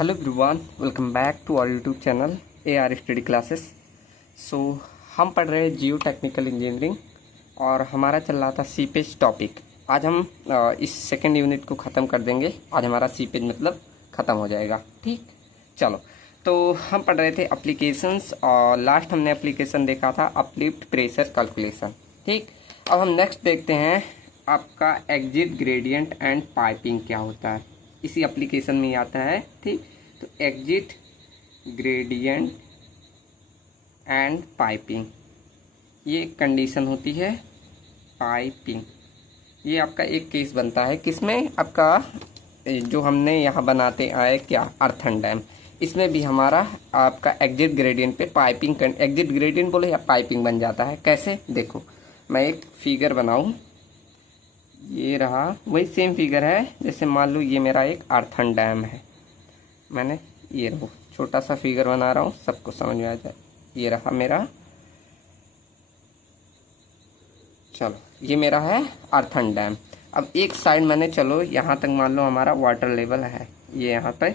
Hello everyone, welcome back to our YouTube channel AR study classes. So हम पढ़ रहे हैं जियो टेक्निकल इंजीनियरिंग और हमारा चल रहा था सी पेज टॉपिक। आज हम इस सेकंड यूनिट को ख़त्म कर देंगे। आज हमारा सी पेज मतलब ख़त्म हो जाएगा। ठीक, चलो। तो हम पढ़ रहे थे एप्लीकेशंस और लास्ट हमने एप्लीकेशन देखा था अपलिफ्ट प्रेशर कैलकुलेशन। ठीक, अब हम नेक्स्ट देखते हैं आपका एग्जिट ग्रेडियंट एंड पाइपिंग क्या होता है। इसी एप्लीकेशन में ही आता है। ठीक, तो एग्जिट ग्रेडियंट एंड पाइपिंग ये कंडीशन होती है। पाइपिंग ये आपका एक केस बनता है किसमें, आपका जो हमने यहाँ बनाते आए क्या, अर्थन डैम, इसमें भी हमारा आपका एग्जिट ग्रेडियंट पे पाइपिंग, एग्जिट ग्रेडियंट बोले या पाइपिंग बन जाता है। कैसे, देखो मैं एक फिगर बनाऊँ, ये रहा वही सेम फिगर है। जैसे मान लो ये मेरा एक अर्थन डैम है, मैंने ये रहो छोटा सा फिगर बना रहा हूँ, सबको समझ में आ जाए। ये रहा मेरा, चलो ये मेरा है अर्थन डैम। अब एक साइड मैंने, चलो यहाँ तक मान लो हमारा वाटर लेवल है, ये यहाँ पे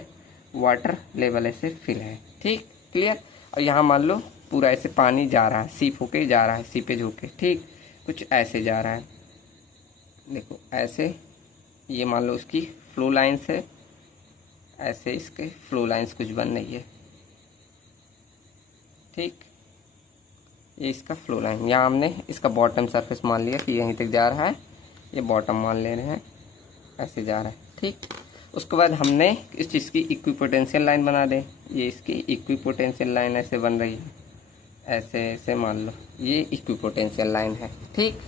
वाटर लेवल ऐसे फिल है। ठीक, क्लियर। और यहाँ मान लो पूरा ऐसे पानी जा रहा है, सीप होके जा रहा है, सीपेज होके, ठीक, कुछ ऐसे जा रहा है। देखो ऐसे, ये मान लो उसकी फ्लो लाइन्स है, ऐसे इसके फ्लो लाइन्स कुछ बन रही है। ठीक, ये इसका फ्लो लाइन, यहाँ हमने इसका बॉटम सरफेस मान लिया कि यहीं तक जा रहा है, ये बॉटम मान ले रहे हैं, ऐसे जा रहा है। ठीक, उसके बाद हमने इस चीज़ की इक्विपोटेंशियल लाइन बना दें, ये इसकी इक्विपोटेंशियल लाइन ऐसे बन रही है, ऐसे ऐसे मान लो ये इक्विपोटेंशियल लाइन है। ठीक,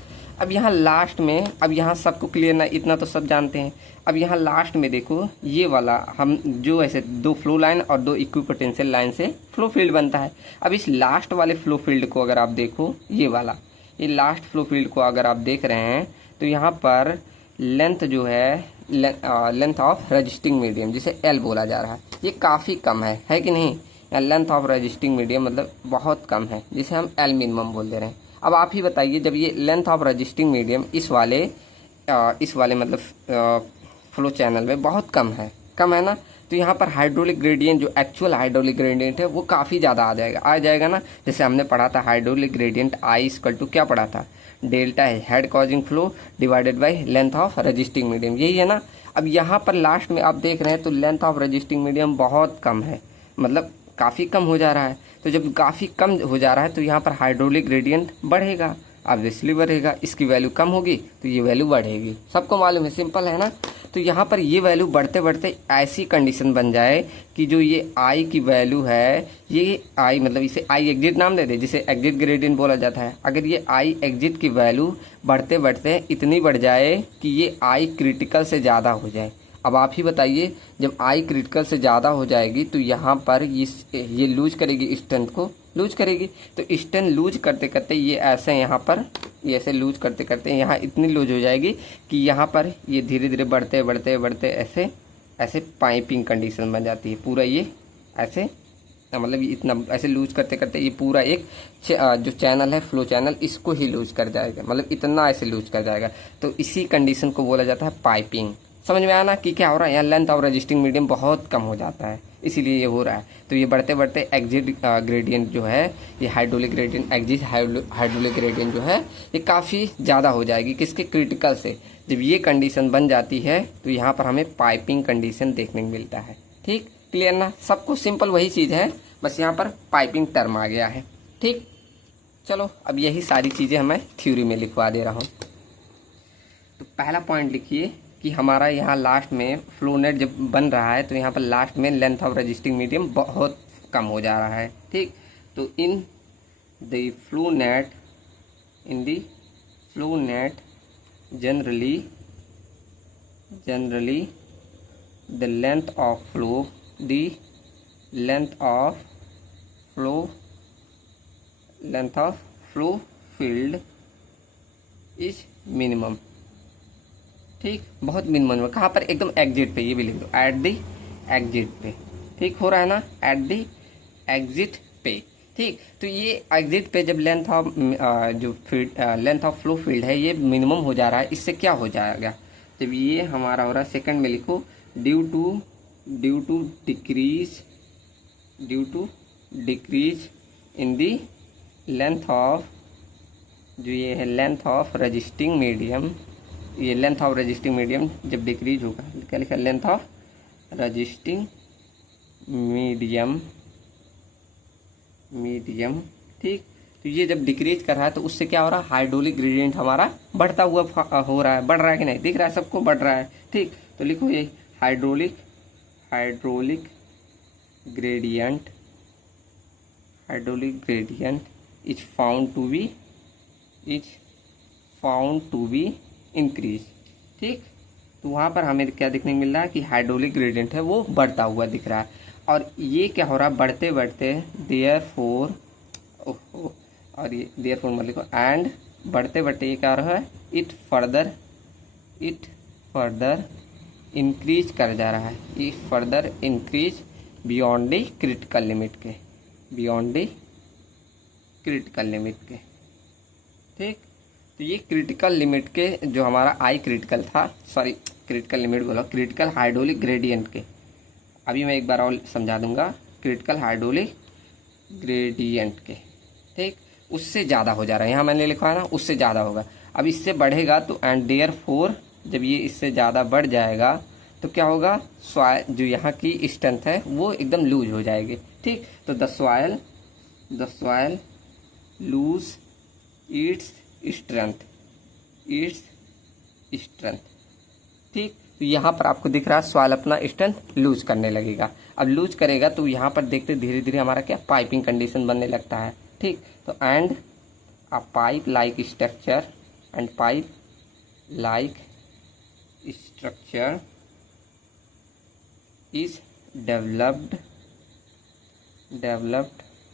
अब यहाँ लास्ट में, अब यहाँ सबको क्लियर ना, इतना तो सब जानते हैं। अब यहाँ लास्ट में देखो ये वाला हम जो ऐसे दो फ्लो लाइन और दो इक्विपोटेंशियल लाइन से फ्लो फील्ड बनता है। अब इस लास्ट वाले फ्लो फील्ड को अगर आप देखो, ये वाला, ये लास्ट फ्लो फील्ड को अगर आप देख रहे हैं तो यहाँ पर लेंथ जो है, लेंथ ऑफ रजिस्टिंग मीडियम जिसे L बोला जा रहा है, ये काफ़ी कम है कि नहीं। लेंथ ऑफ रजिस्टिंग मीडियम मतलब बहुत कम है, जिसे हम L मिनिमम बोल दे रहे हैं। अब आप ही बताइए, जब ये लेंथ ऑफ रजिस्टिंग मीडियम इस वाले मतलब फ्लो चैनल में बहुत कम है ना, तो यहाँ पर हाइड्रोलिक ग्रेडियंट, जो एक्चुअल हाइड्रोलिक ग्रेडियंट है वो काफ़ी ज़्यादा आ जाएगा ना। जैसे हमने पढ़ा था hydraulic gradient I equal to क्या पढ़ा था, डेल्टा है head causing flow divided by length of resisting medium, यही है ना। अब यहाँ पर लास्ट में आप देख रहे हैं तो लेंथ ऑफ रजिस्टिंग मीडियम बहुत कम है, मतलब काफ़ी कम हो जा रहा है। तो जब काफ़ी कम हो जा रहा है तो यहाँ पर हाइड्रोलिक ग्रेडियंट बढ़ेगा, ऑब्वियसली बढ़ेगा। इसकी वैल्यू कम होगी तो ये वैल्यू बढ़ेगी, सबको मालूम है, सिंपल है ना। तो यहाँ पर ये वैल्यू बढ़ते बढ़ते ऐसी कंडीशन बन जाए कि जो ये I की वैल्यू है, ये I मतलब इसे I एग्जिट नाम दे दे, जिसे एग्जिट ग्रेडियंट बोला जाता है। अगर ये I एग्जिट की वैल्यू बढ़ते बढ़ते इतनी बढ़ जाए कि ये I क्रिटिकल से ज़्यादा हो जाए। अब आप ही बताइए, जब I क्रिटिकल से ज़्यादा हो जाएगी तो यहाँ पर ये लूज करेगी, स्ट्रेंथ को लूज करेगी। तो स्ट्रेंथ लूज करते करते ये ऐसे यहाँ पर, ये ऐसे लूज करते करते यहाँ इतनी लूज हो जाएगी कि यहाँ पर ये धीरे धीरे बढ़ते बढ़ते बढ़ते ऐसे ऐसे पाइपिंग कंडीशन बन जाती है। पूरा ये ऐसे, मतलब ये इतना ऐसे लूज करते करते ये पूरा एक जो चैनल है, फ्लो चैनल, इसको ही लूज कर जाएगा, मतलब इतना ऐसे लूज कर जाएगा। तो इसी कंडीशन को बोला जाता है पाइपिंग। समझ में आना कि क्या हो रहा है, यहाँ लेंथ ऑफ रजिस्टिंग मीडियम बहुत कम हो जाता है, इसीलिए ये हो रहा है। तो ये बढ़ते बढ़ते एग्जिट ग्रेडियंट जो है, ये hydraulic gradient, exit hydraulic gradient जो है ये काफ़ी ज़्यादा हो जाएगी, किसके, क्रिटिकल से। जब ये कंडीशन बन जाती है तो यहाँ पर हमें पाइपिंग कंडीशन देखने को मिलता है। ठीक, क्लियर ना, सबको सिंपल वही चीज़ है, बस यहाँ पर पाइपिंग टर्म आ गया है। ठीक, चलो अब यही सारी चीज़ें हमें थ्योरी में लिखवा दे रहा हूँ। तो पहला पॉइंट लिखिए कि हमारा यहाँ लास्ट में फ्लो नेट जब बन रहा है तो यहाँ पर लास्ट में लेंथ ऑफ रजिस्टिंग मीडियम बहुत कम हो जा रहा है। ठीक, तो in the flow net generally the length of flow field is minimum. ठीक, बहुत मिनिमम है, कहाँ पर, एकदम एग्जिट पे, ये भी लिख दो, एट द एग्जिट पे। ठीक, हो रहा है ना, एट द एग्जिट पे। ठीक, तो ये एग्जिट पे जब लेंथ ऑफ जो लेंथ ऑफ फ्लो फील्ड है ये मिनिमम हो जा रहा है, इससे क्या हो जाएगा, जब ये हमारा हो रहा है, सेकंड में लिखो, due to due to decrease in the length of, जो ये है लेंथ ऑफ रजिस्टिंग मीडियम, ये लेंथ ऑफ रजिस्टिंग मीडियम जब डिक्रीज होगा, क्या लिखा, लेंथ ऑफ रजिस्टिंग मीडियम, ठीक। तो ये जब डिक्रीज कर रहा है तो उससे क्या हो रहा है, हाइड्रोलिक ग्रेडियंट हमारा बढ़ता हुआ हो रहा है, बढ़ रहा है कि नहीं, दिख रहा है सबको, बढ़ रहा है, ठीक। तो लिखो ये hydraulic gradient is found to be increase, ठीक। तो वहाँ पर हमें क्या देखने को मिल रहा है कि हाइड्रोलिक ग्रेडियंट है वो बढ़ता हुआ दिख रहा है। और ये क्या हो रहा है, बढ़ते बढ़ते देयरफॉर, और ये देयरफॉर मत लिखो, एंड बढ़ते बढ़ते ये क्या हो रहा है, इट फर्दर इंक्रीज कर जा रहा है, ये further increase beyond the critical limit के, ठीक। तो ये क्रिटिकल लिमिट के जो हमारा आई क्रिटिकल था, सॉरी क्रिटिकल लिमिट बोला, क्रिटिकल हाइड्रोलिक ग्रेडियंट के, अभी मैं एक बार और समझा दूंगा, क्रिटिकल हाइड्रोलिक ग्रेडियंट के, ठीक, उससे ज़्यादा हो जा रहा है, यहाँ मैंने लिखा है ना, उससे ज़्यादा होगा। अब इससे बढ़ेगा तो एंड देयरफॉर, जब ये इससे ज़्यादा बढ़ जाएगा तो क्या होगा, सॉइल जो यहाँ की स्ट्रेंथ है वो एकदम लूज हो जाएगी, ठीक। तो the soil lose its strength, ठीक। तो यहाँ पर आपको दिख रहा है सॉइल अपना स्ट्रेंथ लूज करने लगेगा। अब लूज करेगा तो यहाँ पर देखते धीरे धीरे हमारा क्या पाइपिंग कंडीशन बनने लगता है, ठीक। तो and a pipe like structure is developed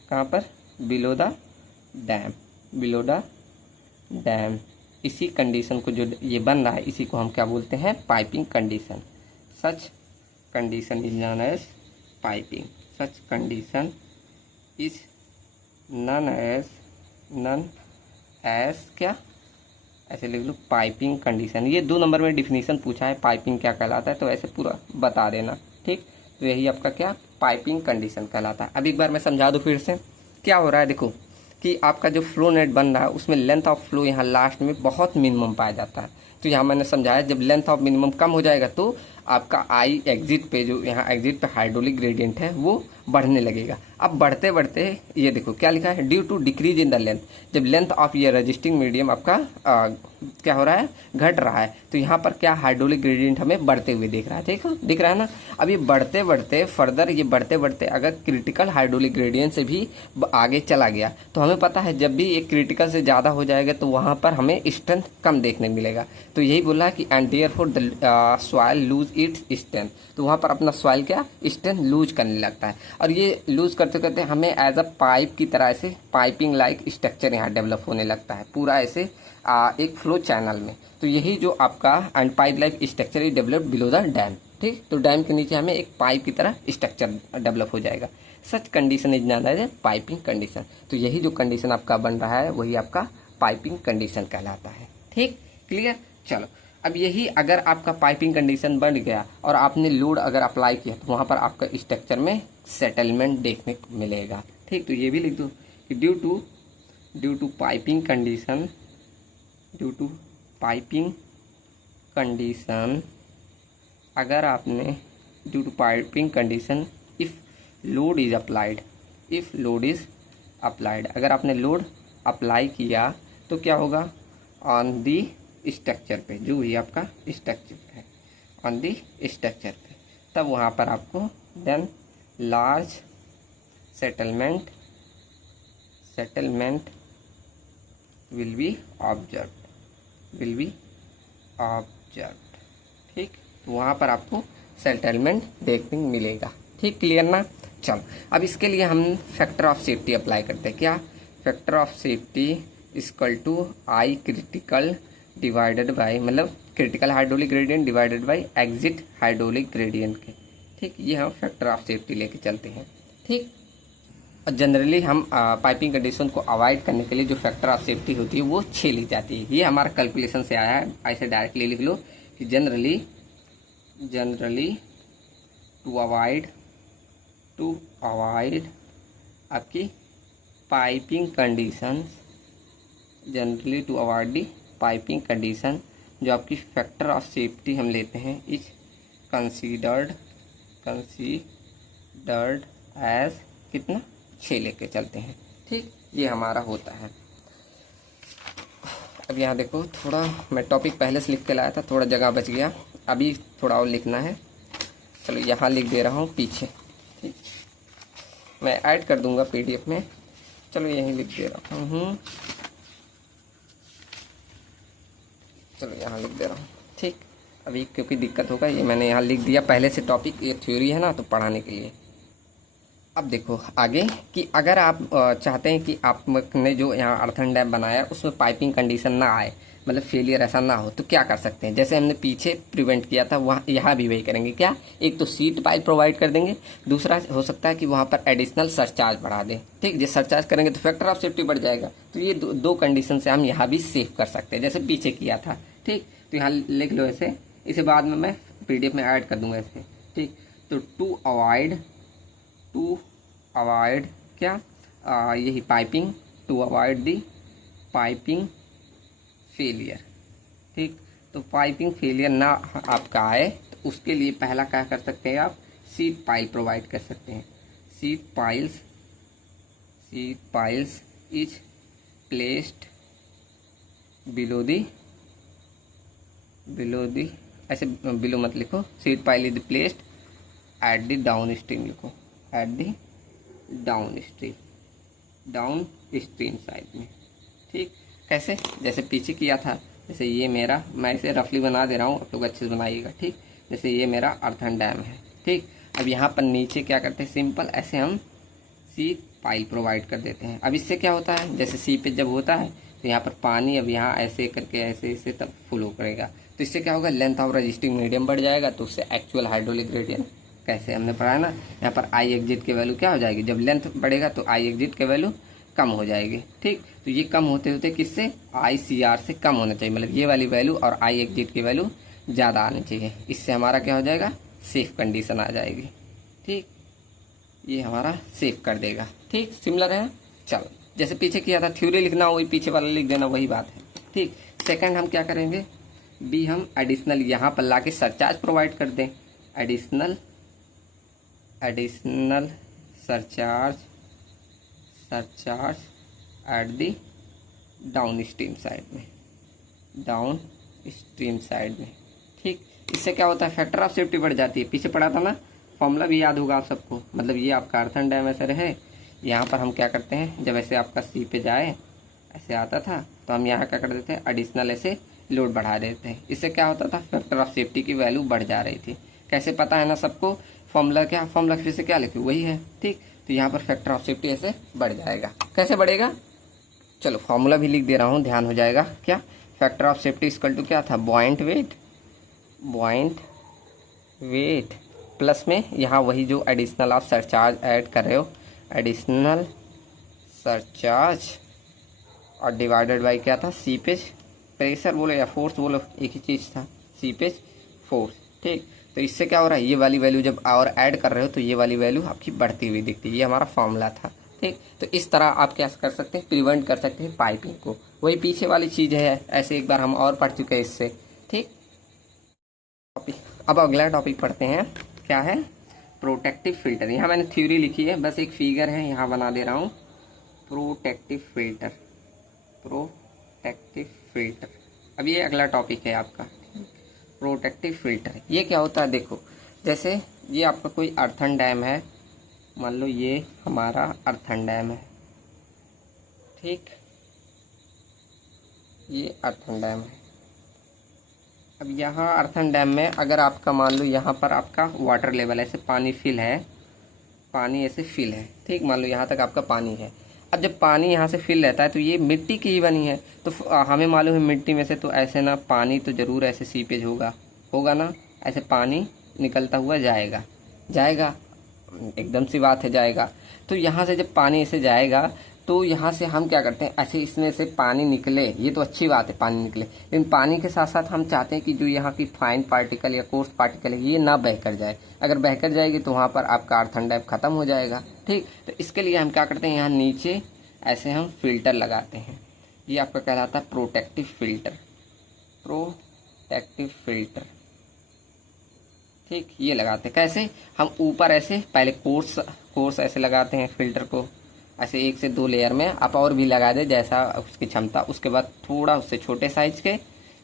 कहाँ पर, बिलो द डैम। इसी कंडीशन को जो ये बन रहा है इसी को हम क्या बोलते हैं, piping condition. Such condition is known as piping, such condition is known as क्या, ऐसे लिख लो पाइपिंग कंडीशन। ये 2 नंबर में डिफिनीशन पूछा है पाइपिंग क्या कहलाता है, तो ऐसे पूरा बता देना, ठीक। तो यही आपका क्या पाइपिंग कंडीशन कहलाता है। अब एक बार मैं समझा दूँ फिर से, क्या हो रहा है, देखो कि आपका जो फ्लो नेट बन रहा है उसमें लेंथ ऑफ फ्लो यहाँ लास्ट में बहुत मिनिमम पाया जाता है। तो यहाँ मैंने समझाया जब लेंथ ऑफ मिनिमम कम हो जाएगा तो आपका आई एग्जिट पे, जो यहाँ एग्जिट पे हाइड्रोलिक ग्रेडियंट है वो बढ़ने लगेगा। अब बढ़ते बढ़ते ये देखो क्या लिखा है, due to decrease in the length, जब लेंथ ऑफ ये रजिस्टिंग मीडियम आपका क्या हो रहा है, घट रहा है, तो यहाँ पर क्या हाइड्रोलिक ग्रेडियंट हमें बढ़ते हुए दिख रहा है, ठीक है, दिख रहा है ना। अब ये बढ़ते बढ़ते फर्दर, ये बढ़ते बढ़ते अगर क्रिटिकल हाइड्रोलिक ग्रेडियंट से भी आगे चला गया तो हमें पता है जब भी एक क्रिटिकल से ज़्यादा हो जाएगा तो वहाँ पर हमें स्ट्रेंथ कम देखने मिलेगा। तो यही बोला कि and therefore the soil lose its strength, तो वहाँ पर अपना सॉइल क्या स्ट्रेंथ लूज करने लगता है। और ये लूज करते करते हमें एज अ पाइप की तरह से पाइपिंग लाइक स्ट्रक्चर यहाँ डेवलप होने लगता है, पूरा ऐसे एक फ्लो चैनल में। तो यही जो आपका and pipe like structure is developed below the dam, ठीक। तो डैम के नीचे हमें एक पाइप की तरह स्ट्रक्चर डेवलप हो जाएगा। Such condition is known as piping condition. तो यही जो कंडीशन आपका बन रहा है वही आपका पाइपिंग कंडीशन कहलाता है, ठीक, क्लियर। चलो अब यही अगर आपका पाइपिंग कंडीशन बन गया और आपने लोड अगर अप्लाई किया तो वहाँ पर आपका स्ट्रक्चर में सेटलमेंट देखने को मिलेगा, ठीक। तो ये भी लिख दो कि ड्यू टू पाइपिंग कंडीशन, अगर आपने due to piping condition if load is applied, अगर आपने लोड अप्लाई किया तो क्या होगा, ऑन दी स्ट्रक्चर पे, जो भी आपका स्ट्रक्चर है ऑन दी स्ट्रक्चर पे, तब वहाँ पर आपको then large settlement will be observed, ठीक। तो वहाँ पर आपको सेटलमेंट देखने को मिलेगा, ठीक, क्लियर ना। चलो अब इसके लिए हम फैक्टर ऑफ सेफ्टी अप्लाई करते हैं। क्या, factor of safety equal to i critical divided by, मतलब critical hydraulic gradient divided by exit hydraulic gradient के, ठीक। ये हम फैक्टर ऑफ सेफ्टी लेके चलते हैं, ठीक। और जनरली हम पाइपिंग कंडीशन को अवॉइड करने के लिए जो फैक्टर ऑफ सेफ्टी होती है वो 6 ली जाती है। ये हमारा कैलकुलेशन से आया है, ऐसे डायरेक्टली लिख लो कि जनरली टू अवॉइड आपकी piping conditions, generally to avoid the piping condition, जो आपकी फैक्टर ऑफ सेफ्टी हम लेते हैं इज कंसीडर्ड एज कितना 6 लेके चलते हैं। ठीक, ये हमारा होता है। अब यहाँ देखो, थोड़ा मैं टॉपिक पहले से लिख के लाया था, थोड़ा जगह बच गया, अभी थोड़ा और लिखना है। चलो यहाँ लिख दे रहा हूँ पीछे, ठीक, मैं ऐड कर दूंगा पीडीएफ में। चलो यहीं लिख दे रहा हूँ, चलो यहाँ लिख दे रहा हूँ। ठीक, अभी क्योंकि दिक्कत होगा, ये मैंने यहाँ लिख दिया पहले से टॉपिक, ये थ्योरी है ना, तो पढ़ाने के लिए। अब देखो आगे कि अगर आप चाहते हैं कि आपने जो यहाँ अर्थन डैम बनाया उसमें पाइपिंग कंडीशन ना आए, मतलब फेलियर ऐसा ना हो, तो क्या कर सकते हैं। जैसे हमने पीछे प्रिवेंट किया था, वहाँ यहाँ भी वही करेंगे। क्या, एक तो सीट पाइल प्रोवाइड कर देंगे, दूसरा हो सकता है कि वहाँ पर एडिशनल सरचार्ज बढ़ा दें। ठीक, जैसे सरचार्ज करेंगे तो फैक्टर ऑफ सेफ्टी बढ़ जाएगा। तो ये दो कंडीशन से हम यहाँ भी सेव कर सकते हैं, जैसे पीछे किया था। ठीक, तो यहाँ लिख लो ऐसे, इसे बाद में मैं पीडीएफ में ऐड कर दूंगा ऐसे। ठीक, तो टू अवॉइड क्या, यही piping, to avoid the piping failure. ठीक, तो पाइपिंग फेलियर ना आपका आए, तो उसके लिए पहला क्या कर सकते हैं आप, सीट पाइल प्रोवाइड कर सकते हैं। Sheet piles is placed below the, ऐसे बिलो मत लिखो, sheet pile is placed at the downstream लिखो, at the downstream side में। ठीक, कैसे, जैसे पीछे किया था, जैसे ये मेरा, मैं इसे रफली बना दे रहा हूँ, आप लोग अच्छे से बनाइएगा। ठीक, जैसे ये मेरा अर्थन डैम है। ठीक, अब यहाँ पर नीचे क्या करते हैं, सिंपल ऐसे हम सीट पाइल प्रोवाइड कर देते हैं। अब इससे क्या होता है, जैसे सीपेज जब होता है तो यहाँ पर पानी अब यहाँ ऐसे करके ऐसे तब फ्लो करेगा, तो इससे क्या होगा, लेंथ ऑफ रजिस्टिंग मीडियम बढ़ जाएगा, तो उससे एक्चुअल हाइड्रोलिक ग्रेडियंट, कैसे हमने पढ़ा ना, यहाँ पर आई एग्जिट की वैल्यू क्या हो जाएगी, जब लेंथ बढ़ेगा तो आई एग्जिट की वैल्यू कम हो जाएगी। ठीक, तो ये कम होते होते किससे, आई सी आर से कम होना चाहिए, मतलब ये वाली वैल्यू और आई एग्जिट की वैल्यू ज़्यादा आनी चाहिए। इससे हमारा क्या हो जाएगा, सेफ कंडीशन आ जाएगी। ठीक, ये हमारा सेफ कर देगा। ठीक, सिमिलर है। चलो, जैसे पीछे किया था, थ्योरी लिखना वही पीछे वाला लिख देना, वही बात है। ठीक, सेकंड हम क्या करेंगे, बी हम एडिशनल यहाँ पर ला के सरचार्ज प्रोवाइड कर दें, additional surcharge at the down stream side में। ठीक, इससे क्या होता है, फैक्टर ऑफ सेफ्टी बढ़ जाती है। पीछे पढ़ा था ना, फॉर्मूला भी याद होगा आप सबको, मतलब ये आपका अर्थन डैम ऐसे रहे, यहाँ पर हम क्या करते हैं, जब ऐसे आपका सी पे जाए ऐसे आता था, तो हम यहाँ क्या कर देते हैं, एडिशनल ऐसे लोड बढ़ा देते हैं। इससे क्या होता था, फैक्टर ऑफ सेफ्टी की वैल्यू बढ़ जा रही थी। कैसे पता है ना सबको, फॉर्मूला फिर से क्या लिखे, वही है। ठीक, तो यहाँ पर फैक्टर ऑफ सेफ्टी ऐसे बढ़ जाएगा। कैसे बढ़ेगा, चलो फॉर्मूला भी लिख दे रहा हूँ, ध्यान हो जाएगा। क्या, factor of safety equal to क्या था, बॉइंट वेट प्लस में यहाँ वही जो एडिशनल आप सरचार्ज ऐड कर रहे हो, एडिशनल सरचार्ज, और डिवाइडेड बाई क्या था, सीपेज प्रेशर बोलो या फोर्स बोलो, एक ही चीज़ था, सीपेज फोर्स। ठीक, तो इससे क्या हो रहा है, ये वाली वैल्यू जब और ऐड कर रहे हो तो ये वाली वैल्यू आपकी बढ़ती हुई दिखती है। ये हमारा फॉर्मूला था। ठीक, तो इस तरह आप क्या कर सकते हैं, प्रिवेंट कर सकते हैं पाइपिंग को। वही पीछे वाली चीज़ है, ऐसे एक बार हम और पढ़ चुके हैं इससे। ठीक, अब अगला टॉपिक पढ़ते हैं, क्या है, प्रोटेक्टिव फिल्टर। यहाँ मैंने थ्योरी लिखी है, बस एक फिगर है यहाँ बना दे रहा हूँ, प्रोटेक्टिव फिल्टर। अब ये अगला टॉपिक है आपका, प्रोटेक्टिव फिल्टर। ये क्या होता है, देखो जैसे ये आपका कोई अर्थन डैम है, मान लो ये हमारा अर्थन डैम है। ठीक, ये अर्थन डैम है। अब यहाँ अर्थन डैम में अगर आपका मान लो यहाँ पर आपका वाटर लेवल ऐसे पानी ऐसे फिल है। ठीक, मान लो यहाँ तक आपका पानी है। अब जब पानी यहाँ से फिल रहता है तो ये मिट्टी की ही बनी है, तो हमें मालूम है मिट्टी में से तो ऐसे ना पानी तो ज़रूर ऐसे सीपेज होगा ना, ऐसे पानी निकलता हुआ जाएगा, एकदम सी बात है, जाएगा। तो यहाँ से जब पानी ऐसे जाएगा तो यहाँ से हम क्या करते हैं, ऐसे इसमें से पानी निकले, ये तो अच्छी बात है पानी निकले, लेकिन पानी के साथ साथ हम चाहते हैं कि जो यहाँ की फाइन पार्टिकल या कोर्स पार्टिकल है ये ना बहकर जाए। अगर बहकर जाएगी तो वहाँ पर आपका अर्थन डैप खत्म हो जाएगा। ठीक, तो इसके लिए हम क्या करते हैं, यहाँ नीचे ऐसे हम फिल्टर लगाते हैं। ये आपका कहलाता है प्रोटेक्टिव फिल्टर, प्रोटेक्टिव फिल्टर। ठीक, ये लगाते हैं कैसे, हम ऊपर ऐसे पहले कोर्स ऐसे लगाते हैं फिल्टर को, ऐसे 1 से 2 लेयर में आप और भी लगा दे जैसा उसकी क्षमता। उसके बाद थोड़ा उससे छोटे साइज के,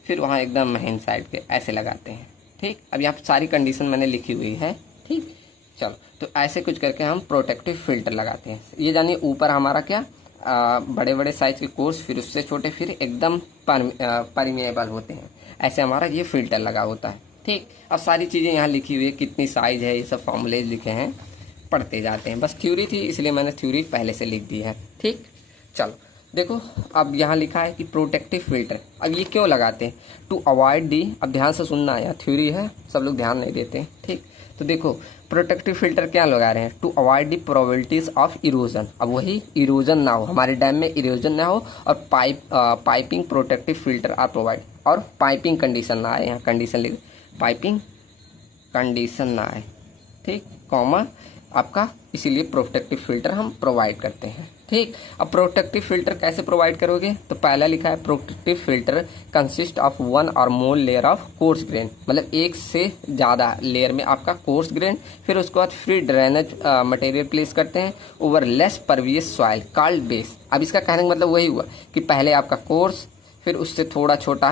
फिर वहाँ एकदम महीन साइड के ऐसे लगाते हैं। ठीक, अब यहाँ सारी कंडीशन मैंने लिखी हुई है। ठीक, चलो तो ऐसे कुछ करके हम प्रोटेक्टिव फिल्टर लगाते हैं। ये जानिए ऊपर हमारा क्या बड़े बड़े साइज के कोर्स, फिर उससे छोटे, फिर एकदम परमिएबल होते हैं। ऐसे हमारा ये फिल्टर लगा होता है। ठीक, अब सारी चीज़ें यहाँ लिखी हुई है, कितनी साइज है, ये सब फॉर्मूलेज लिखे हैं, पढ़ते जाते हैं। बस थ्योरी थी इसलिए मैंने थ्योरी पहले से लिख दी है। ठीक, चलो देखो अब यहाँ लिखा है कि प्रोटेक्टिव फिल्टर। अब ये क्यों लगाते हैं, टू अवॉइड दी, अब ध्यान से सुनना है, थ्योरी है, सब लोग ध्यान नहीं देते। ठीक, तो देखो प्रोटेक्टिव फिल्टर क्या लगा रहे हैं, to avoid the probabilities of erosion. अब वही इरोजन ना हो, हमारे डैम में इरोजन ना हो, और piping protective filter are provide, और पाइपिंग कंडीशन ना आए, यहाँ कंडीशन लिख, पाइपिंग कंडीशन ना आए। ठीक, कॉमा आपका, इसीलिए प्रोटेक्टिव फिल्टर हम प्रोवाइड करते हैं। ठीक, अब प्रोटेक्टिव फिल्टर कैसे प्रोवाइड करोगे, तो पहला लिखा है प्रोटेक्टिव फिल्टर कंसिस्ट ऑफ 1 और more layer of coarse grain, मतलब 1 से ज़्यादा लेयर में आपका कोर्स ग्रेन, फिर उसके बाद फ्री ड्रेनेज मटेरियल प्लेस करते हैं over less pervious soil called base. अब इसका कहने का मतलब वही हुआ कि पहले आपका कोर्स, फिर उससे थोड़ा छोटा,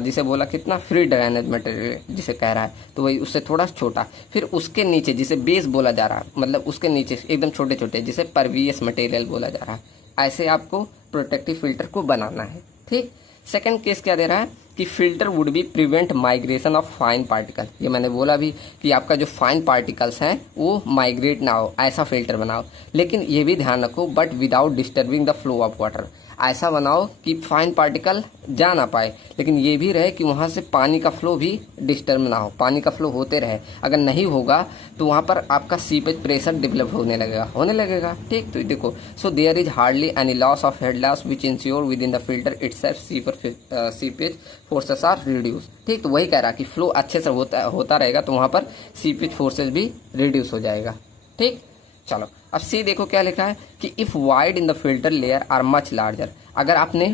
जिसे बोला कितना फ्री ड्रेनेज मटेरियल जिसे कह रहा है, तो वही उससे थोड़ा छोटा, फिर उसके नीचे जिसे बेस बोला जा रहा है, मतलब उसके नीचे एकदम छोटे छोटे जिसे परवियस मटेरियल बोला जा रहा है। ऐसे आपको प्रोटेक्टिव फिल्टर को बनाना है। ठीक, सेकंड केस क्या दे रहा है कि filter would be prevent migration of fine particle. ये मैंने बोला भी कि आपका जो फाइन पार्टिकल्स हैं वो माइग्रेट ना हो, ऐसा फिल्टर बनाओ। लेकिन ये भी ध्यान रखो, but without disturbing the flow of water. ऐसा बनाओ कि फाइन पार्टिकल जा ना पाए, लेकिन ये भी रहे कि वहाँ से पानी का फ्लो भी डिस्टर्ब ना हो, पानी का फ्लो होते रहे। अगर नहीं होगा तो वहाँ पर आपका सीपेज प्रेशर डेवलप होने लगेगा। ठीक, तो देखो, so there is hardly any loss of head loss which ensure within the filter itself seepage forces are reduce. ठीक, तो वही कह रहा कि फ्लो अच्छे से होता रहेगा तो वहाँ पर सीपेज फोर्सेस भी रिड्यूस हो जाएगा। ठीक, चलो अब सी देखो क्या लिखा है कि if voids in the filter layer are much larger. अगर आपने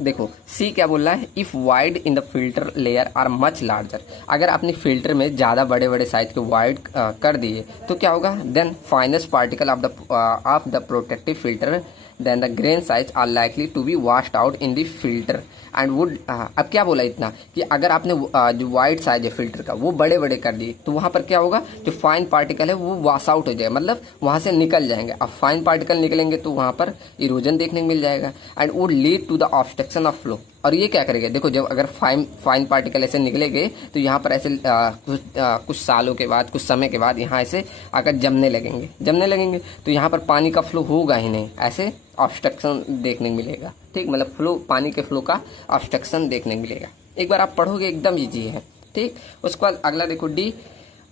देखो सी क्या बोल रहा है, if voids in the filter layer are much larger. अगर आपने फिल्टर में ज़्यादा बड़े बड़े साइज के वाइड कर दिए तो क्या होगा, then finest particle of the protective filter than the grain size are likely to be washed out in the filter and would. अब क्या बोला इतना कि अगर आपने जो वाइड साइज है फिल्टर का वो बड़े बड़े कर दिए तो वहाँ पर क्या होगा, जो फाइन पार्टिकल है वो वॉश आउट हो जाएगा, मतलब वहाँ से निकल जाएंगे। अब फाइन पार्टिकल निकलेंगे तो वहाँ पर इरोजन देखने को मिल जाएगा and would lead to the obstruction of flow. और ये क्या करेगा, देखो जब अगर फाइन पार्टिकल ऐसे निकलेंगे तो यहाँ पर ऐसे कुछ सालों के बाद, कुछ समय के बाद यहाँ ऐसे आकर जमने लगेंगे तो यहाँ पर पानी का फ्लो होगा ही नहीं, ऐसे ऑब्स्ट्रक्शन देखने को मिलेगा। ठीक, मतलब फ्लो, पानी के फ्लो का ऑब्स्ट्रक्शन देखने को मिलेगा। एक बार आप पढ़ोगे एकदम ईजी है। ठीक, उसके बाद अगला देखो D,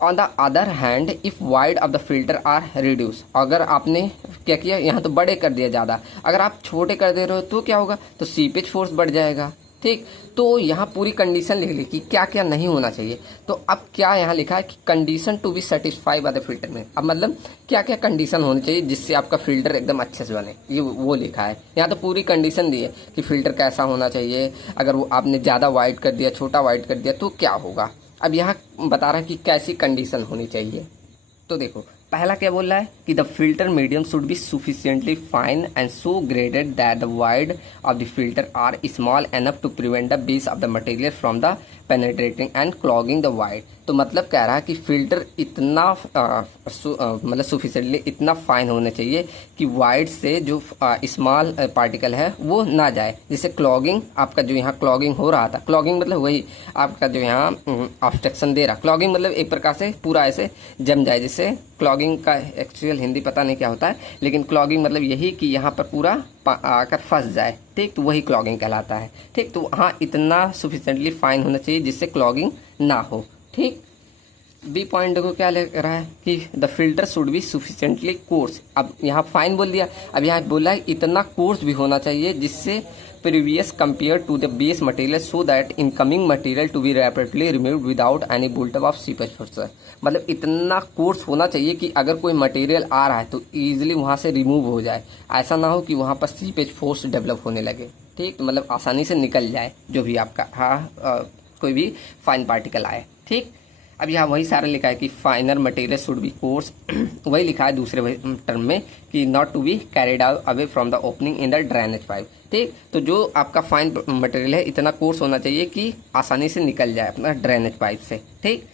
on the other hand if voids of the filter are reduce. अगर आपने क्या किया, यहाँ तो बड़े कर दिया ज़्यादा, अगर आप छोटे कर दे रहे हो तो क्या होगा, तो सीपेज फोर्स बढ़ जाएगा। ठीक, तो यहाँ पूरी कंडीशन लिख ली कि क्या क्या नहीं होना चाहिए। तो अब क्या यहाँ लिखा है कि condition to be satisfy by the filter में। अब मतलब क्या क्या कंडीशन होनी चाहिए जिससे आपका फिल्टर एकदम अच्छे से बने, ये वो लिखा है। यहाँ तो पूरी कंडीशन दी है कि फिल्टर कैसा होना चाहिए, अगर वो आपने ज़्यादा वाइड कर दिया, छोटा वाइड कर दिया तो क्या होगा। अब यहाँ बता रहा है कि कैसी कंडीशन होनी चाहिए। तो देखो पहला क्या बोल रहा है कि the filter medium should be sufficiently fine and so graded that the wide of the filter are small enough to prevent the base of the material from the penetrating and clogging the wide. तो मतलब कह रहा है कि filter इतना मतलब सुफिशियंटली इतना fine होना चाहिए कि वाइड से जो स्मॉल पार्टिकल है वो ना जाए, जैसे क्लॉगिंग, आपका जो यहाँ क्लॉगिंग हो रहा था, क्लॉगिंग मतलब वही आपका जो यहाँ ऑब्स्ट्रक्शन दे रहा, क्लॉगिंग मतलब एक प्रकार से पूरा ऐसे जम जाए, जैसे क्लॉगिंग का एक्चुअल हिंदी पता नहीं क्या होता है, लेकिन क्लॉगिंग मतलब यही कि यहाँ पर पूरा आकर फंस जाए। ठीक, तो वही क्लॉगिंग कहलाता है। ठीक, तो हाँ इतना सुफिशिएंटली फाइन होना चाहिए जिससे क्लॉगिंग ना हो। ठीक, बी पॉइंट देखो क्या लिख रहा है कि the filter should be sufficiently course. अब यहाँ फाइन बोल दिया, अब यहाँ बोला है इतना कोर्स भी होना चाहिए जिससे previous compare to the base material so that incoming material to be rapidly removed without any buildup of seepage force. मतलब इतना कोर्स होना चाहिए कि अगर कोई मटेरियल आ रहा है तो ईजिली वहाँ से रिमूव हो जाए, ऐसा ना हो कि वहाँ पर सीपेज फोर्स डेवलप होने लगे। ठीक, तो मतलब आसानी से निकल जाए जो भी आपका कोई भी फाइन पार्टिकल आए। ठीक, अब यहाँ वही सारा लिखा है कि finer material should be coarse वही लिखा है दूसरे टर्म में कि not to be carried out away from the opening in the drainage pipe. ठीक, तो जो आपका फाइन मटेरियल है इतना कोर्स होना चाहिए कि आसानी से निकल जाए अपना ड्रेनेज पाइप से। ठीक,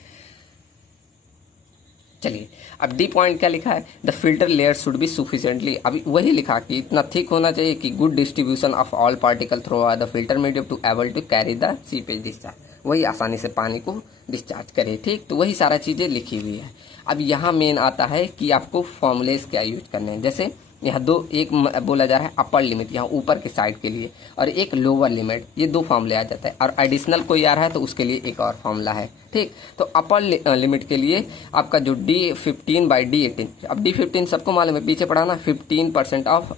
चलिए अब डी पॉइंट क्या लिखा है, the filter layer should be sufficiently, अभी वही लिखा कि इतना थिक होना चाहिए कि good distribution of all particle through the filter medium to able to carry the seepage discharge, वही आसानी से पानी को डिस्चार्ज करे। ठीक, तो वही सारा चीज़ें लिखी हुई है। अब यहाँ मेन आता है कि आपको फॉर्मूलेस क्या यूज करने हैं। जैसे यहाँ दो, एक बोला जा रहा है अपर लिमिट यहाँ ऊपर के साइड के लिए और एक लोअर लिमिट, ये दो फॉर्मूले आ जाता है और एडिशनल कोई आ रहा है तो उसके लिए एक और फॉर्मूला है। ठीक, तो अपर लिमिट के लिए आपका जो D15/D18, अब D15 सबको मालूम है, पीछे पढ़ा ना, 15% ऑफ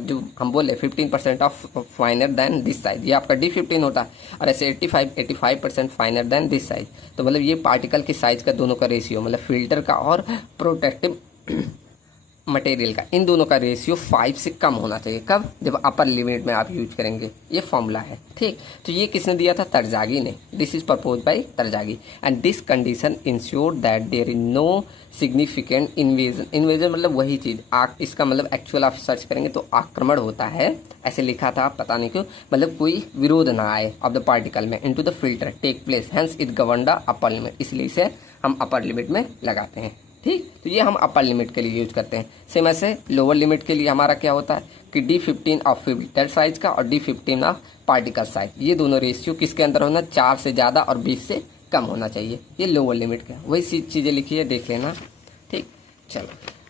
जो हम बोले 15% of finer than this size, ये आपका D15 होता है। और ऐसे 85% फाइनर देन दिस साइज, तो मतलब ये पार्टिकल के साइज का दोनों का रेशियो, मतलब फिल्टर का और प्रोटेक्टिव मटेरियल का, इन दोनों का रेशियो 5 से कम होना चाहिए। कब? जब अपर लिमिट में आप यूज करेंगे। ये फॉर्मूला है। ठीक, तो ये किसने दिया था? तरजागी ने। This is propose by Terzaghi and this condition ensure that there is no significant invasion. Invasion मतलब वही चीज, इसका मतलब एक्चुअल आप सर्च करेंगे तो आक्रमण होता है, ऐसे लिखा था, पता नहीं क्यों, मतलब कोई विरोध ना आए ऑफ द पार्टिकल में into the filter take place, hence it govern the upper limit, इसलिए इसे हम अपर लिमिट में लगाते हैं। ठीक, तो ये हम अपर लिमिट के लिए यूज करते हैं। सेम ऐसे लोअर लिमिट के लिए हमारा क्या होता है कि D15 ऑफ फिल्टर साइज का और D15 ऑफ पार्टिकल साइज, ये दोनों रेशियो किसके अंदर होना? 4 से ज़्यादा और 20 से कम होना चाहिए। ये लोअर लिमिट का, वही चीज़ें लिखी है, देख लेना। ठीक, चलो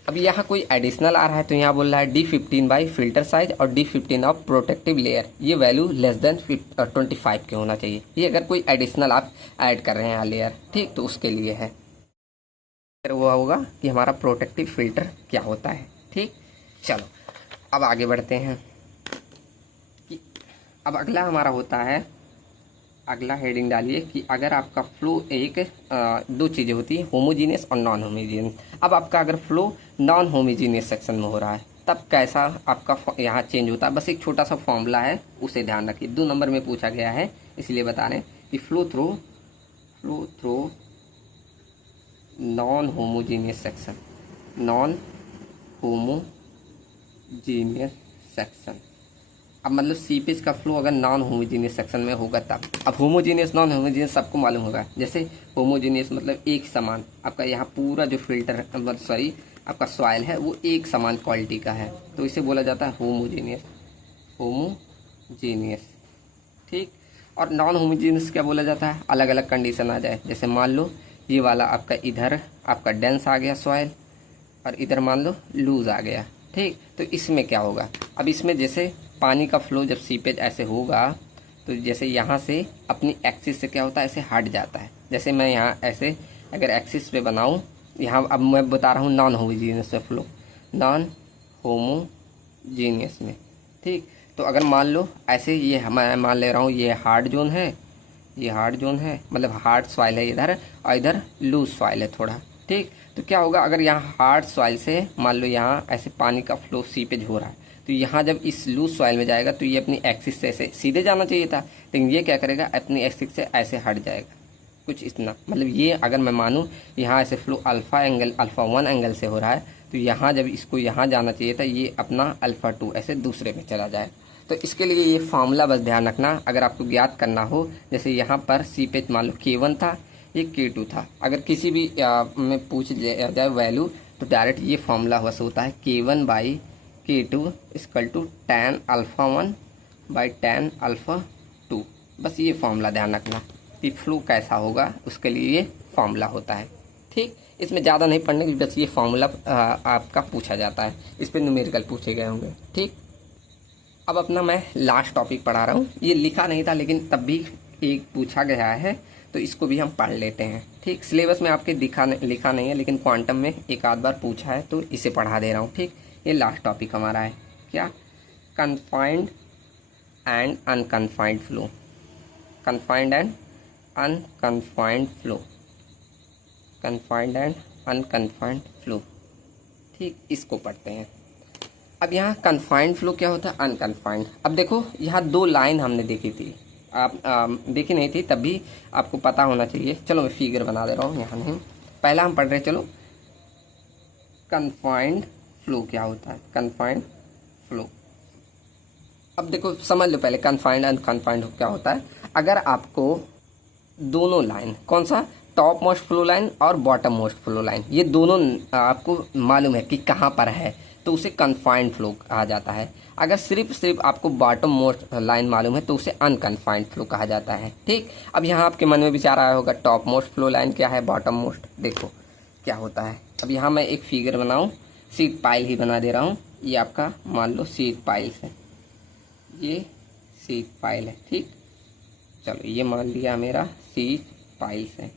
अब यहाँ कोई एडिशनल आ रहा है तो यहाँ बोल रहा है D15 बाई फिल्टर साइज और D15 ऑफ प्रोटेक्टिव लेयर, ये वैल्यू लेस देन 25 के होना चाहिए। ये अगर कोई एडिशनल आप ऐड कर रहे हैं लेयर, ठीक, तो उसके लिए है। फिर वो होगा कि हमारा प्रोटेक्टिव फिल्टर क्या होता है। ठीक, चलो अब आगे बढ़ते हैं कि अब अगला हमारा होता है, अगला हेडिंग डालिए कि अगर आपका फ्लो एक दो चीज़ें होती है, होमोजीनियस और नॉन होमोजीनियस। अब आपका अगर फ्लो नॉन होमोजीनियस सेक्शन में हो रहा है तब कैसा आपका यहाँ चेंज होता है। बस एक छोटा सा फॉर्मूला है, उसे ध्यान रखिए, 2 नंबर में पूछा गया है, इसलिए बता रहे हैं कि flow through non homogeneous section, non homogeneous section. अब मतलब सीपेज का फ्लो अगर नॉन होमोजीनियस सेक्शन में होगा तब। अब होमोजीनियस नॉन होमोजीनियस सबको मालूम होगा। जैसे होमोजीनियस मतलब एक समान, आपका यहाँ पूरा जो फिल्टर सॉरी आपका सॉइल है वो एक समान क्वालिटी का है, तो इसे बोला जाता है होमोजीनियस। ठीक, और नॉन होमोजीनियस क्या बोला जाता है? अलग अलग कंडीशन आ जाए, जैसे मान लो ये वाला आपका इधर आपका डेंस आ गया सॉइल और इधर मान लो लूज आ गया। ठीक, तो इसमें क्या होगा? अब इसमें जैसे पानी का फ्लो जब सीपेज ऐसे होगा तो जैसे यहाँ से अपनी एक्सिस से क्या होता है, ऐसे हट जाता है। जैसे मैं यहाँ ऐसे अगर एक्सिस पे बनाऊँ, यहाँ अब मैं बता रहा हूँ नॉन होमोजीनियस में फ्लो, नॉन होमोजीनियस में। ठीक, तो अगर मान लो ऐसे ये मैं मान ले रहा हूँ ये हार्ड जोन है, ये हार्ड जोन है, मतलब हार्ड सॉइल है इधर और इधर लूज सॉइल है थोड़ा। ठीक, तो क्या होगा अगर यहाँ हार्ड सॉइल से मान लो यहाँ ऐसे पानी का फ्लो सीपेज हो रहा है तो यहाँ जब इस लूज सॉइल में जाएगा तो ये अपनी एक्सिस से ऐसे सीधे जाना चाहिए था, लेकिन ये क्या करेगा, अपनी एक्सिस से ऐसे हट जाएगा कुछ इतना। मतलब ये अगर मैं मानूँ यहाँ ऐसे फ्लो अल्फ़ा 1 एंगल से हो रहा है तो यहाँ जब इसको यहाँ जाना चाहिए था ये अपना अल्फ़ा 2 ऐसे दूसरे में चला जाए। तो इसके लिए ये फार्मूला बस ध्यान रखना, अगर आपको ज्ञात करना हो। जैसे यहाँ पर सीपेज मान लो K1 था, ये K2 था, अगर किसी भी में पूछ लिया जाए वैल्यू तो डायरेक्ट ये फार्मूला बस होता है K1 by K2 equal to tan alpha 1 by tan alpha 2। बस ये फार्मूला ध्यान रखना कि फ्लो कैसा होगा, उसके लिए ये फार्मूला होता है। ठीक, इसमें ज़्यादा नहीं पढ़ने की, बस ये फार्मूला आपका पूछा जाता है, इस पर न्यूमेरिकल पूछे गए होंगे। ठीक, अब अपना मैं लास्ट टॉपिक पढ़ा रहा हूँ, ये लिखा नहीं था लेकिन तब भी एक पूछा गया है तो इसको भी हम पढ़ लेते हैं। ठीक, सिलेबस में आपके लिखा नहीं है, लेकिन क्वांटम में एक आध बार पूछा है तो इसे पढ़ा दे रहा हूँ। ठीक, ये लास्ट टॉपिक हमारा है क्या, confined and unconfined flow. Confined and unconfined flow, confined and unconfined flow. ठीक, इसको पढ़ते हैं। अब यहाँ कन्फाइंड फ्लो क्या होता है, अनकन्फाइंड। अब देखो यहाँ दो लाइन हमने देखी थी, आप देखी नहीं थी तब भी आपको पता होना चाहिए। चलो मैं फिगर बना दे रहा हूँ, यहाँ नहीं, पहला हम पढ़ रहे, चलो कन्फाइंड फ्लो क्या होता है, कन्फाइंड फ्लो। अब देखो समझ लो पहले कन्फाइंड अनकन्फाइंड क्या होता है। अगर आपको दोनों लाइन, कौन सा, टॉप मोस्ट फ्लो लाइन और बॉटम मोस्ट फ्लो लाइन, ये दोनों आपको मालूम है कि कहाँ पर है, तो उसे कन्फाइंड फ्लो कहा जाता है। अगर सिर्फ आपको बॉटम मोस्ट लाइन मालूम है तो उसे अनकन्फाइंड फ्लो कहा जाता है। ठीक, अब यहाँ आपके मन में विचार आया होगा टॉप मोस्ट फ्लो लाइन क्या है, बॉटम मोस्ट, देखो क्या होता है। अब यहाँ मैं एक फिगर बनाऊँ, सीट पाइल ही बना दे रहा हूँ। ये आपका मान लो सीट पाइल है, ये सीट पाइल है। ठीक, चलो ये मान लिया मेरा सीट पाइल है,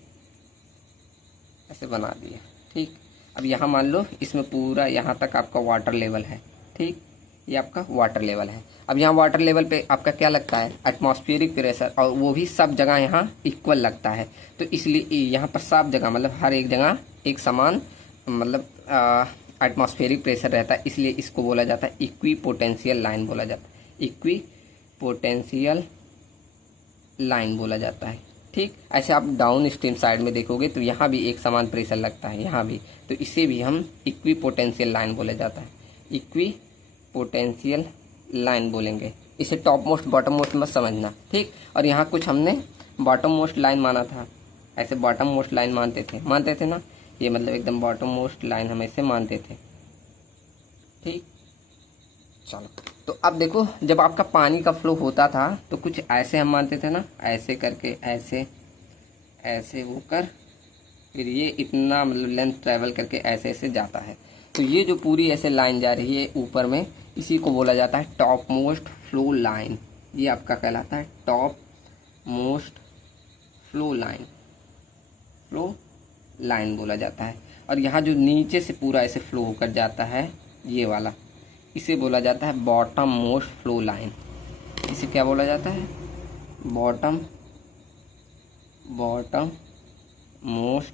ऐसे बना दिया। ठीक, अब यहाँ मान लो इसमें पूरा यहाँ तक आपका वाटर लेवल है। ठीक, ये आपका वाटर लेवल है। अब यहाँ वाटर लेवल पे आपका क्या लगता है, एटमॉस्फेरिक प्रेशर, और वो भी सब जगह यहाँ इक्वल लगता है। तो इसलिए यहाँ पर सब जगह मतलब हर एक जगह एक समान मतलब एटमॉस्फेरिक प्रेशर रहता है, इसलिए इसको बोला जाता है इक्वी पोटेंशियल लाइन बोला जाता है, इक्वी पोटेंशियल लाइन बोला जाता है। ठीक, ऐसे आप डाउन स्ट्रीम साइड में देखोगे तो यहाँ भी एक समान प्रेशर लगता है, यहाँ भी, तो इसे भी हम इक्वी पोटेंशियल लाइन बोला जाता है, इक्वी पोटेंशियल लाइन बोलेंगे। इसे टॉप मोस्ट बॉटम मोस्ट मत समझना। ठीक, और यहाँ कुछ हमने बॉटम मोस्ट लाइन माना था, ऐसे बॉटम मोस्ट लाइन मानते थे ना, ये मतलब एकदम बॉटम मोस्ट लाइन हम ऐसे मानते थे। ठीक, चलो तो अब देखो जब आपका पानी का फ्लो होता था तो कुछ ऐसे हम मानते थे ना, ऐसे करके ऐसे ऐसे होकर फिर ये इतना मतलब लेंथ ट्रेवल करके ऐसे ऐसे जाता है। तो ये जो पूरी ऐसे लाइन जा रही है ऊपर में, इसी को बोला जाता है टॉप मोस्ट फ्लो लाइन। ये आपका कहलाता है top most flow line, flow line बोला जाता है। और यहाँ जो नीचे से पूरा ऐसे फ्लो होकर जाता है ये वाला, इसे बोला जाता है बॉटम मोस्ट फ्लो लाइन। इसे क्या बोला जाता है, बॉटम मोस्ट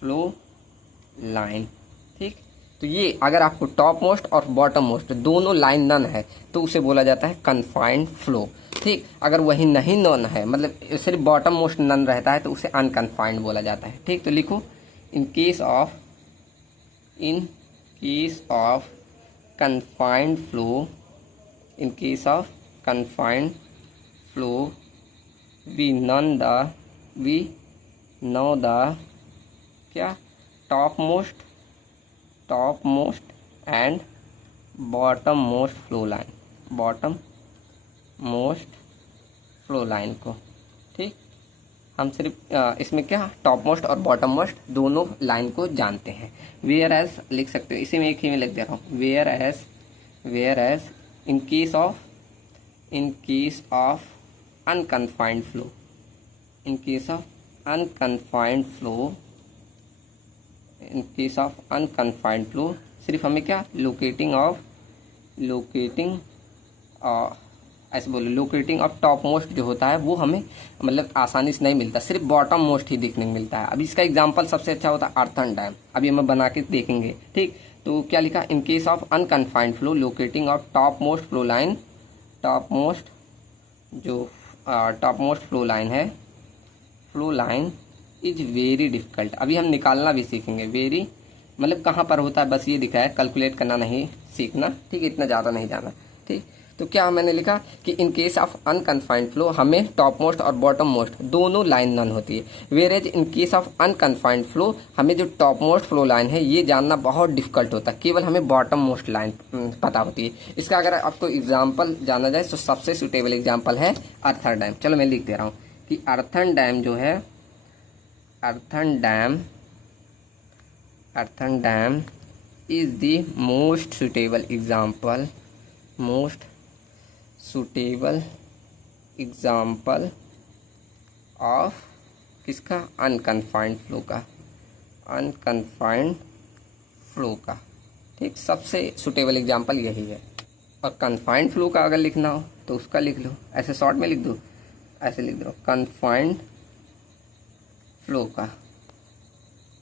फ्लो लाइन। ठीक, तो ये अगर आपको टॉप मोस्ट और बॉटम मोस्ट दोनों लाइन नन है तो उसे बोला जाता है कन्फाइंड फ्लो। ठीक, अगर वही नहीं नन है मतलब सिर्फ बॉटम मोस्ट नन रहता है तो उसे अनकन्फाइंड बोला जाता है। ठीक, तो लिखो इन case of confined flow, in case of confined flow we know the क्या, top most and bottom most flow line को। ठीक, हम सिर्फ इसमें क्या टॉप मोस्ट और बॉटम मोस्ट दोनों लाइन को जानते हैं। वेयर एज लिख सकते हो, इसी में एक ही में लिख दे रहा हूँ, whereas in case of unconfined flow, in case of unconfined flow सिर्फ हमें क्या लोकेटिंग ऐसे बोलो, लोकेटिंग ऑफ टॉप मोस्ट जो होता है वो हमें मतलब आसानी से नहीं मिलता, सिर्फ बॉटम मोस्ट ही देखने को मिलता है। अब इसका एग्जांपल सबसे अच्छा होता है अर्थन डैम, अभी हम बना के देखेंगे। ठीक, तो क्या लिखा, in case of unconfined flow locating of top most flow line, top most flow line है, flow line is very difficult. अभी हम निकालना भी सीखेंगे, वेरी मतलब कहाँ पर होता है बस ये दिख रहा है, कैलकुलेट करना नहीं सीखना। ठीक है, इतना ज़्यादा नहीं जाना। ठीक, तो क्या मैंने लिखा कि in case of unconfined flow हमें टॉप मोस्ट और बॉटम मोस्ट दोनों लाइन नन होती है, whereas in case of unconfined flow हमें जो टॉप मोस्ट फ्लो लाइन है ये जानना बहुत डिफिकल्ट होता है, केवल हमें बॉटम मोस्ट लाइन पता होती है। इसका अगर आपको एग्जाम्पल जाना जाए तो सबसे सुटेबल एग्जाम्पल है अर्थन डैम। चलो मैं लिख दे रहा हूँ कि अर्थन डैम जो है, earthen dam is the most suitable example of किसका? अनकन्फाइंड फ्लो का, अनकन्फाइंड फ्लो का। ठीक, सबसे सुटेबल एग्जांपल यही है। और कन्फाइंड फ्लो का अगर लिखना हो तो उसका लिख लो, ऐसे शॉर्ट में लिख दो, ऐसे लिख दो कन्फाइंड फ्लो का।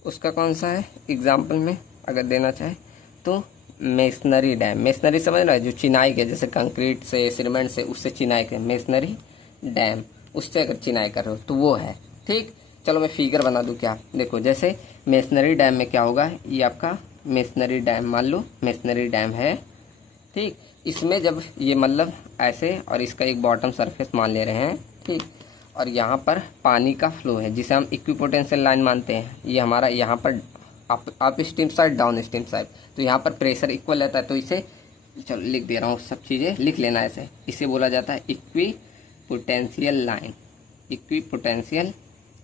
उसका कौन सा है एग्जाम्पल में अगर देना चाहे तो मेसनरी डैम। मेसनरी समझ रहा है, जो चिनाई के, जैसे कंक्रीट से, सीमेंट से, उससे चिनाई के, मेसनरी डैम, उससे अगर चिनाई कर रहे हो तो वो है। ठीक, चलो मैं फिगर बना दूं क्या? देखो, जैसे मेसनरी डैम में क्या होगा, ये आपका मेसनरी डैम मान लो, मेसनरी डैम है। ठीक, इसमें जब ये मतलब ऐसे, और इसका एक बॉटम सरफेस मान ले रहे हैं। ठीक, और यहाँ पर पानी का फ्लो है जिसे हम इक्विपोटेंशियल लाइन मानते हैं। ये हमारा यहाँ पर up stream side, down stream side, तो यहाँ पर प्रेशर इक्वल रहता है। तो इसे चलो लिख दे रहा हूँ, सब चीज़ें लिख लेना ऐसे। इसे बोला जाता है इक्विपोटेंशियल लाइन, इक्विपोटेंशियल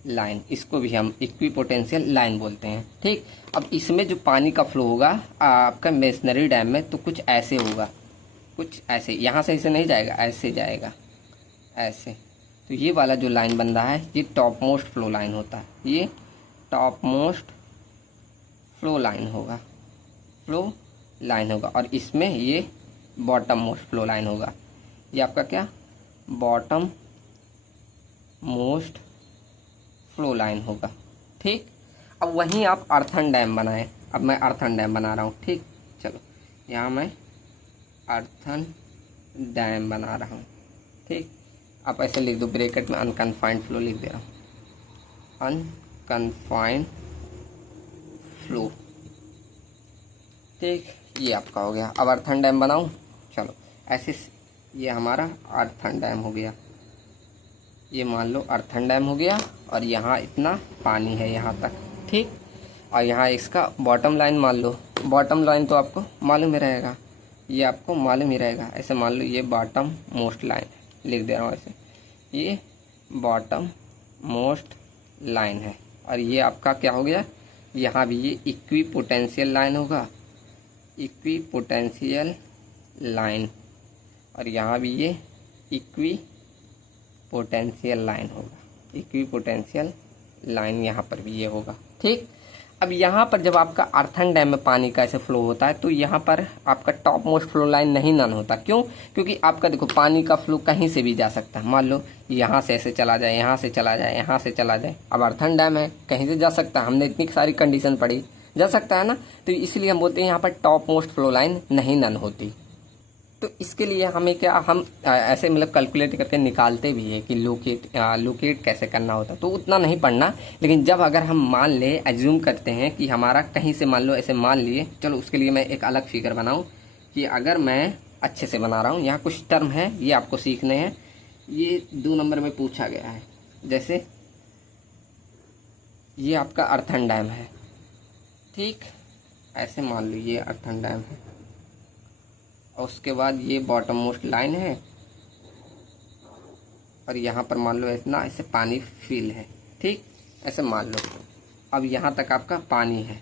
लाइन, इसको भी हम इक्विपोटेंशियल लाइन बोलते हैं। ठीक, अब इसमें जो पानी का फ्लो होगा आपका मेसनरी डैम में, तो कुछ ऐसे होगा, कुछ ऐसे, यहाँ से ऐसे नहीं जाएगा, ऐसे जाएगा, ऐसे। तो ये वाला जो लाइन बन रहा है ये टॉप मोस्ट फ्लो लाइन होता है, ये टॉप मोस्ट फ्लो लाइन होगा, फ्लो लाइन होगा। और इसमें ये बॉटम मोस्ट फ्लो लाइन होगा, ये आपका क्या? बॉटम मोस्ट फ्लो लाइन होगा। ठीक, अब वहीं आप अर्थन डैम बनाएं। अब मैं अर्थन डैम बना रहा हूँ। ठीक, चलो यहाँ मैं अर्थन डैम बना रहा हूँ। ठीक, आप ऐसे लिख दो ब्रैकेट में, अनकन्फाइंड फ्लो लिख दे रहा हूँ, अनकन्फाइंड फ्लो। ठीक, ये आपका हो गया। अब अर्थन डैम बनाऊँ, चलो ऐसे, ये हमारा अर्थन डैम हो गया, ये मान लो अर्थन डैम हो गया। और यहाँ इतना पानी है यहाँ तक। ठीक, और यहाँ इसका बॉटम लाइन मान लो, बॉटम लाइन तो आपको मालूम ही रहेगा, ये आपको मालूम ही रहेगा। ऐसे मान लो ये बॉटम मोस्ट लाइन है, लिख दे रहा हूँ ऐसे, ये बॉटम मोस्ट लाइन है। और ये आपका क्या हो गया, यहाँ भी ये इक्विपोटेंशियल लाइन होगा, इक्विपोटेंशियल लाइन। और यहाँ भी ये इक्विपोटेंशियल लाइन होगा, इक्विपोटेंशियल लाइन यहाँ पर भी ये होगा। ठीक, अब यहाँ पर जब आपका अर्थन डैम में पानी का ऐसे फ्लो होता है तो यहाँ पर आपका टॉप मोस्ट फ्लो लाइन नहीं नन होता। क्यों? क्योंकि आपका देखो पानी का फ्लो कहीं से भी जा सकता है। मान लो यहाँ से ऐसे चला जाए, यहाँ से चला जाए, यहाँ से चला जाए। अब अर्थन डैम है, कहीं से जा सकता है, हमने इतनी सारी कंडीशन पढ़ी, जा सकता है ना। तो इसलिए हम बोलते हैं यहाँ पर टॉप मोस्ट फ्लो लाइन नहीं नन होती। तो इसके लिए हमें क्या, हम ऐसे मतलब कैलकुलेट करके निकालते भी है कि लोकेट कैसे करना होता, तो उतना नहीं पढ़ना। लेकिन जब अगर हम मान ले, एज्यूम करते हैं कि हमारा कहीं से, मान लो ऐसे मान लिए, चलो उसके लिए मैं एक अलग फिगर बनाऊं कि अगर मैं अच्छे से बना रहा हूं, यहाँ कुछ टर्म है ये आपको सीखने हैं, ये 2 नंबर में पूछा गया है। जैसे ये आपका अर्थन डैम है। ठीक, ऐसे मान लो ये अर्थन डैम है, और उसके बाद ये बॉटम मोस्ट लाइन है, और यहाँ पर मान लो इतना ऐसे पानी फिल है। ठीक, ऐसे मान लो। अब यहाँ तक आपका पानी है।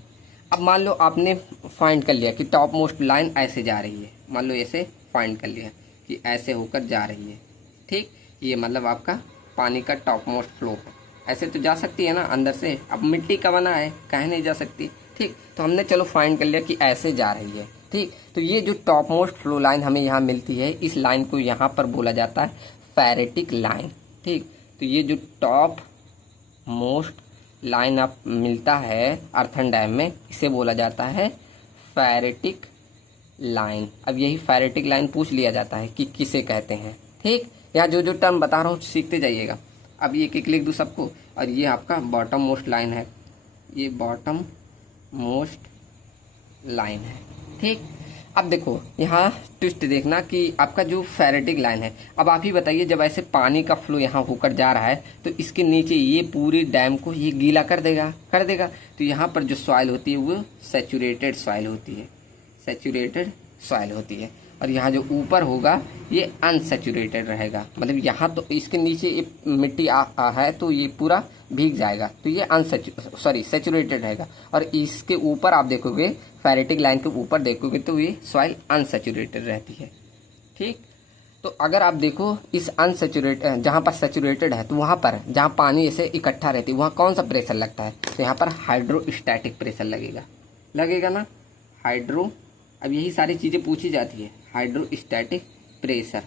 अब मान लो आपने फाइंड कर लिया कि टॉप मोस्ट लाइन ऐसे जा रही है, मान लो ऐसे फाइंड कर लिया कि ऐसे होकर जा रही है। ठीक, ये मतलब आपका पानी का टॉप मोस्ट फ्लो है। ऐसे तो जा सकती है ना अंदर से, अब मिट्टी का बना है, कहीं नहीं जा सकती। ठीक, तो हमने चलो फाइंड कर लिया कि ऐसे जा रही है। ठीक, तो ये जो टॉप मोस्ट फ्लो लाइन हमें यहाँ मिलती है, इस लाइन को यहाँ पर बोला जाता है फेरेटिक लाइन। ठीक, तो ये जो टॉप मोस्ट लाइन आप मिलता है अर्थन डैम में, इसे बोला जाता है फेरेटिक लाइन। अब यही फेरेटिक लाइन पूछ लिया जाता है कि किसे कहते हैं। ठीक, यहाँ जो जो टर्म बता रहा हूँ सीखते जाइएगा। अब ये एक लिख दूँ सबको। और ये आपका बॉटम मोस्ट लाइन है, ये बॉटम मोस्ट लाइन है। ठीक, अब देखो यहाँ ट्विस्ट देखना कि आपका जो फेरेटिक लाइन है, अब आप ही बताइए, जब ऐसे पानी का फ्लो यहाँ होकर जा रहा है तो इसके नीचे ये पूरी डैम को ये गीला कर देगा, तो यहाँ पर जो सॉइल होती है वो सैचुरेटेड सॉइल होती है, सैचुरेटेड सॉइल होती है। और यहाँ जो ऊपर होगा ये अनसैचुरेटेड रहेगा, मतलब यहाँ तो इसके नीचे ये मिट्टी है तो ये पूरा भीग जाएगा, तो ये सैचुरेटेड रहेगा। और इसके ऊपर आप देखोगे, फेरेटिक लाइन के ऊपर देखोगे तो ये सॉइल अनसैचुरेटेड रहती है। ठीक, तो अगर आप देखो इस अनसेचुरेटेड, जहाँ पर सेचुरेटेड है, तो वहाँ पर जहाँ पानी ऐसे इकट्ठा रहती है वहाँ कौन सा प्रेशर लगता है? तो यहाँ पर हाइड्रोस्टैटिक प्रेशर लगेगा, लगेगा ना हाइड्रो। अब यही सारी चीज़ें पूछी जाती है, हाइड्रोस्टैटिक प्रेशर।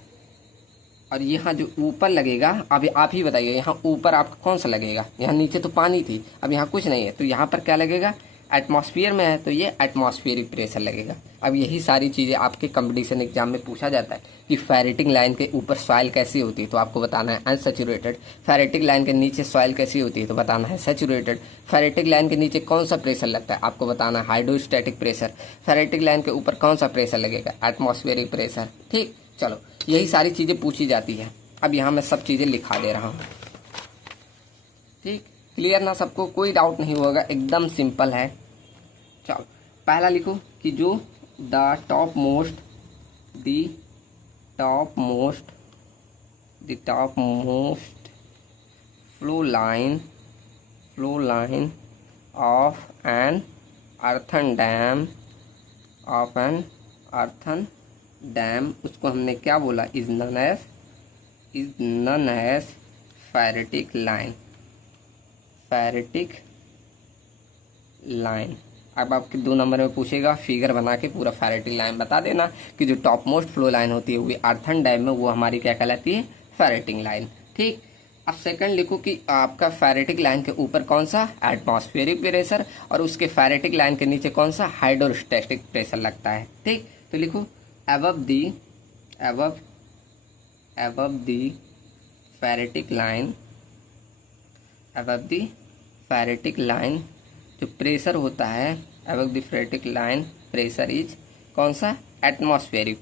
और यहाँ जो ऊपर लगेगा, अभी आप ही बताइए, यहाँ ऊपर आपका कौन सा लगेगा? यहाँ नीचे तो पानी थी, अब यहाँ कुछ नहीं है, तो यहाँ पर क्या लगेगा? एटमॉस्फेयर में है तो ये एटमॉस्फेरिक प्रेशर लगेगा। अब यही सारी चीज़ें आपके कंपटीशन एग्जाम में पूछा जाता है कि फेरेटिक लाइन के ऊपर सॉइल कैसी होती है, तो आपको बताना है अनसेचुरेटेड। फेरेटिक लाइन के नीचे सॉइल कैसी होती है, तो बताना है सेचुरेटेड। फेरेटिक लाइन के नीचे कौन सा प्रेशर लगता है, आपको बताना है हाइड्रोस्टैटिक प्रेशर। फेरेटिक लाइन के ऊपर कौन सा प्रेशर लगेगा? Atmospheric pressure. ठीक, चलो यही सारी चीज़ें पूछी जाती है। अब यहाँ मैं सब चीज़ें लिखा दे रहा हूँ। ठीक, क्लियर ना सबको? कोई डाउट नहीं होगा, एकदम सिंपल है। चलो पहला लिखो कि जो the top most flow line of an earthen dam, उसको हमने क्या बोला? Is known as phreatic line. अब आपके 2 नंबर में पूछेगा, फिगर बना के पूरा फेरेटिक लाइन बता देना कि जो टॉप मोस्ट फ्लो लाइन होती है वो अर्थन डैम में, वो हमारी क्या कहलाती है? Ferritic line. ठीक, अब सेकंड लिखो कि आपका फेरेटिक लाइन के ऊपर कौन सा? एटमॉस्फेरिक प्रेशर, और उसके फेरेटिक लाइन के नीचे कौन सा? हाइड्रोस्टैटिक प्रेशर लगता है। ठीक, तो लिखो above the फेरेटिक लाइन जो प्रेशर होता है, above the ferritic line pressure is कौन सा? एटमॉस्फेरिक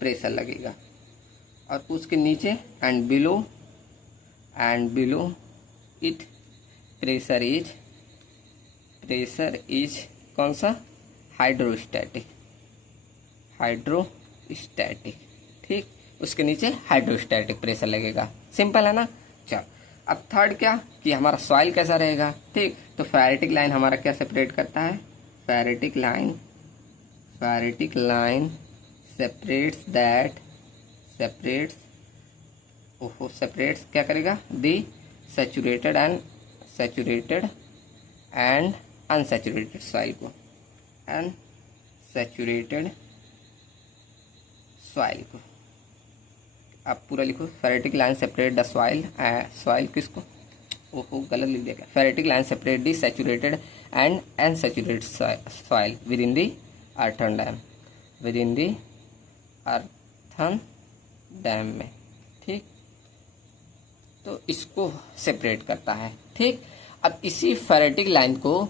प्रेशर लगेगा। और उसके नीचे and below it pressure is कौन सा? हाइड्रोस्टैटिक। ठीक, उसके नीचे हाइड्रोस्टैटिक प्रेशर लगेगा। सिंपल है ना? चलो अब थर्ड क्या कि हमारा सॉइल कैसा रहेगा। ठीक, तो फेरेटिक लाइन हमारा क्या सेपरेट करता है? फेरेटिक लाइन सेपरेट्स क्या करेगा? दी सैचुरेटेड एंड अनसैचुरेटेड सॉइल को, आप पूरा लिखो। Ferritic line separate the soil किसको? ओहो गलत लिख दिया। Ferritic line separate the saturated and unsaturated soil with in the earthen dam में। ठीक, तो इसको सेपरेट करता है। ठीक, अब इसी फेरेटिक लाइन को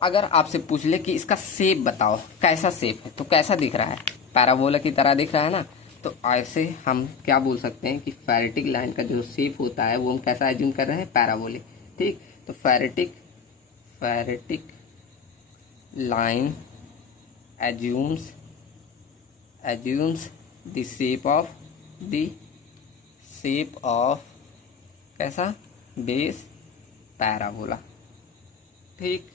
अगर आपसे पूछ ले कि इसका शेप बताओ, कैसा शेप है, तो कैसा दिख रहा है? पैराबोला की तरह दिख रहा है ना? तो ऐसे हम क्या बोल सकते हैं कि फेरेटिक लाइन का जो शेप होता है वो हम कैसा एज्यूम कर रहे हैं? पैराबोलिक। ठीक, तो phreatic line assumes the shape of कैसा? Base parabola. ठीक,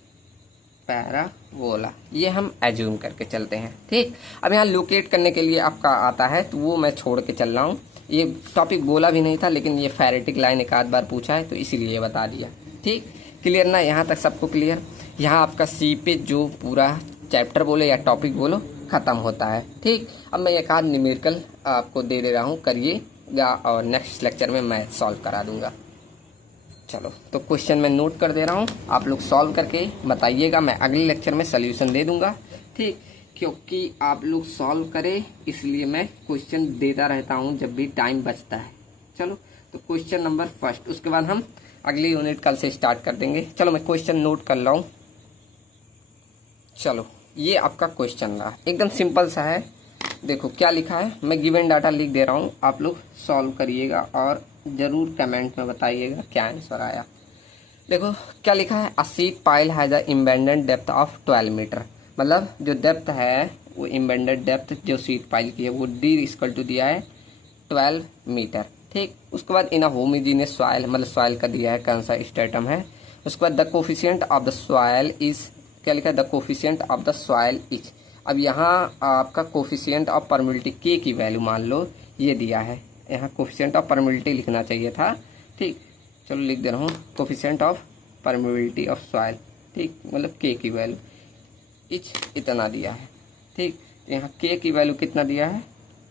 पैराबोला, ये हम एज्यूम करके चलते हैं। ठीक, अब यहाँ लोकेट करने के लिए आपका आता है, तो वो मैं छोड़ के चल रहा हूँ। ये टॉपिक बोला भी नहीं था, लेकिन ये फेरेटिक लाइन एक आध बार पूछा है तो इसीलिए ये बता दिया। ठीक, क्लियर ना? यहाँ तक सबको क्लियर? यहाँ आपका सीपेज जो पूरा चैप्टर बोले या टॉपिक बोलो ख़त्म होता है। ठीक, अब मैं एक आध न्यूमेरिकल आपको दे रहा हूँ, करिएगा और नेक्स्ट लेक्चर में मैं सॉल्व करा दूँगा। चलो, तो क्वेश्चन मैं नोट कर दे रहा हूँ, आप लोग सॉल्व करके बताइएगा, मैं अगले लेक्चर में सॉल्यूशन दे दूंगा। ठीक, क्योंकि आप लोग सॉल्व करें इसलिए मैं क्वेश्चन देता रहता हूँ जब भी टाइम बचता है। चलो, तो क्वेश्चन नंबर फर्स्ट, उसके बाद हम अगली यूनिट कल से स्टार्ट कर देंगे। चलो मैं क्वेश्चन नोट कर रहा हूँ। चलो, ये आपका क्वेश्चन रहा, एकदम सिंपल सा है। देखो क्या लिखा है, मैं गिवन डाटा लिख दे रहा हूँ, आप लोग सॉल्व करिएगा और ज़रूर कमेंट में बताइएगा क्या आंसर आया। देखो क्या लिखा है, a sheet pile has a embedded depth of 12 metre. मतलब जो डेप्थ है वो इम्बेडेड डेप्थ जो सीट पाइल की है वो डी इक्वल टू दिया है 12 मीटर। ठीक, उसके बाद इन अ होमोजेनियस सॉइल, मतलब सॉइल का दिया है कौन सा स्ट्रेटम है। उसके बाद the coefficient of the soil is, क्या लिखा है, the coefficient of the soil is. अब यहाँ आपका कोफिशिएंट ऑफ परमिलिटी के की वैल्यू मान लो ये दिया है, यहाँ कोफिशिएंट ऑफ परमिलिटी लिखना चाहिए था, ठीक। चलो लिख दे रहा हूँ coefficient of permeability of soil, ठीक, मतलब के की वैल्यू इतना दिया है, ठीक। यहाँ के की वैल्यू कितना दिया है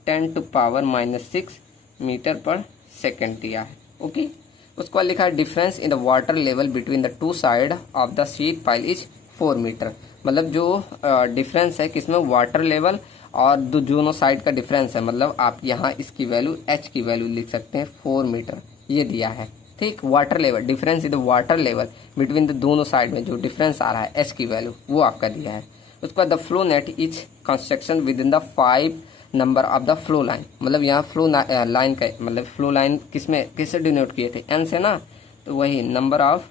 10⁻⁻6 मीटर पर सेकेंड दिया है, ओके। उसके बाद लिखा है difference in the water level between the two side of the sheet pile is 4 metre, मतलब जो डिफरेंस है किसमें वाटर लेवल और दोनों साइड का डिफरेंस है, मतलब आप यहाँ इसकी वैल्यू एच की वैल्यू लिख सकते हैं 4 मीटर ये दिया है, ठीक। Water level difference in the water level between the दोनों साइड में जो डिफरेंस आ रहा है एच की वैल्यू वो आपका दिया है। उसके बाद the flow net is construction with in the 5 number of the flow line, मतलब यहाँ फ्लो लाइन का मतलब फ्लो लाइन किससे डिनोट किए थे एन से ना, तो वही नंबर ऑफ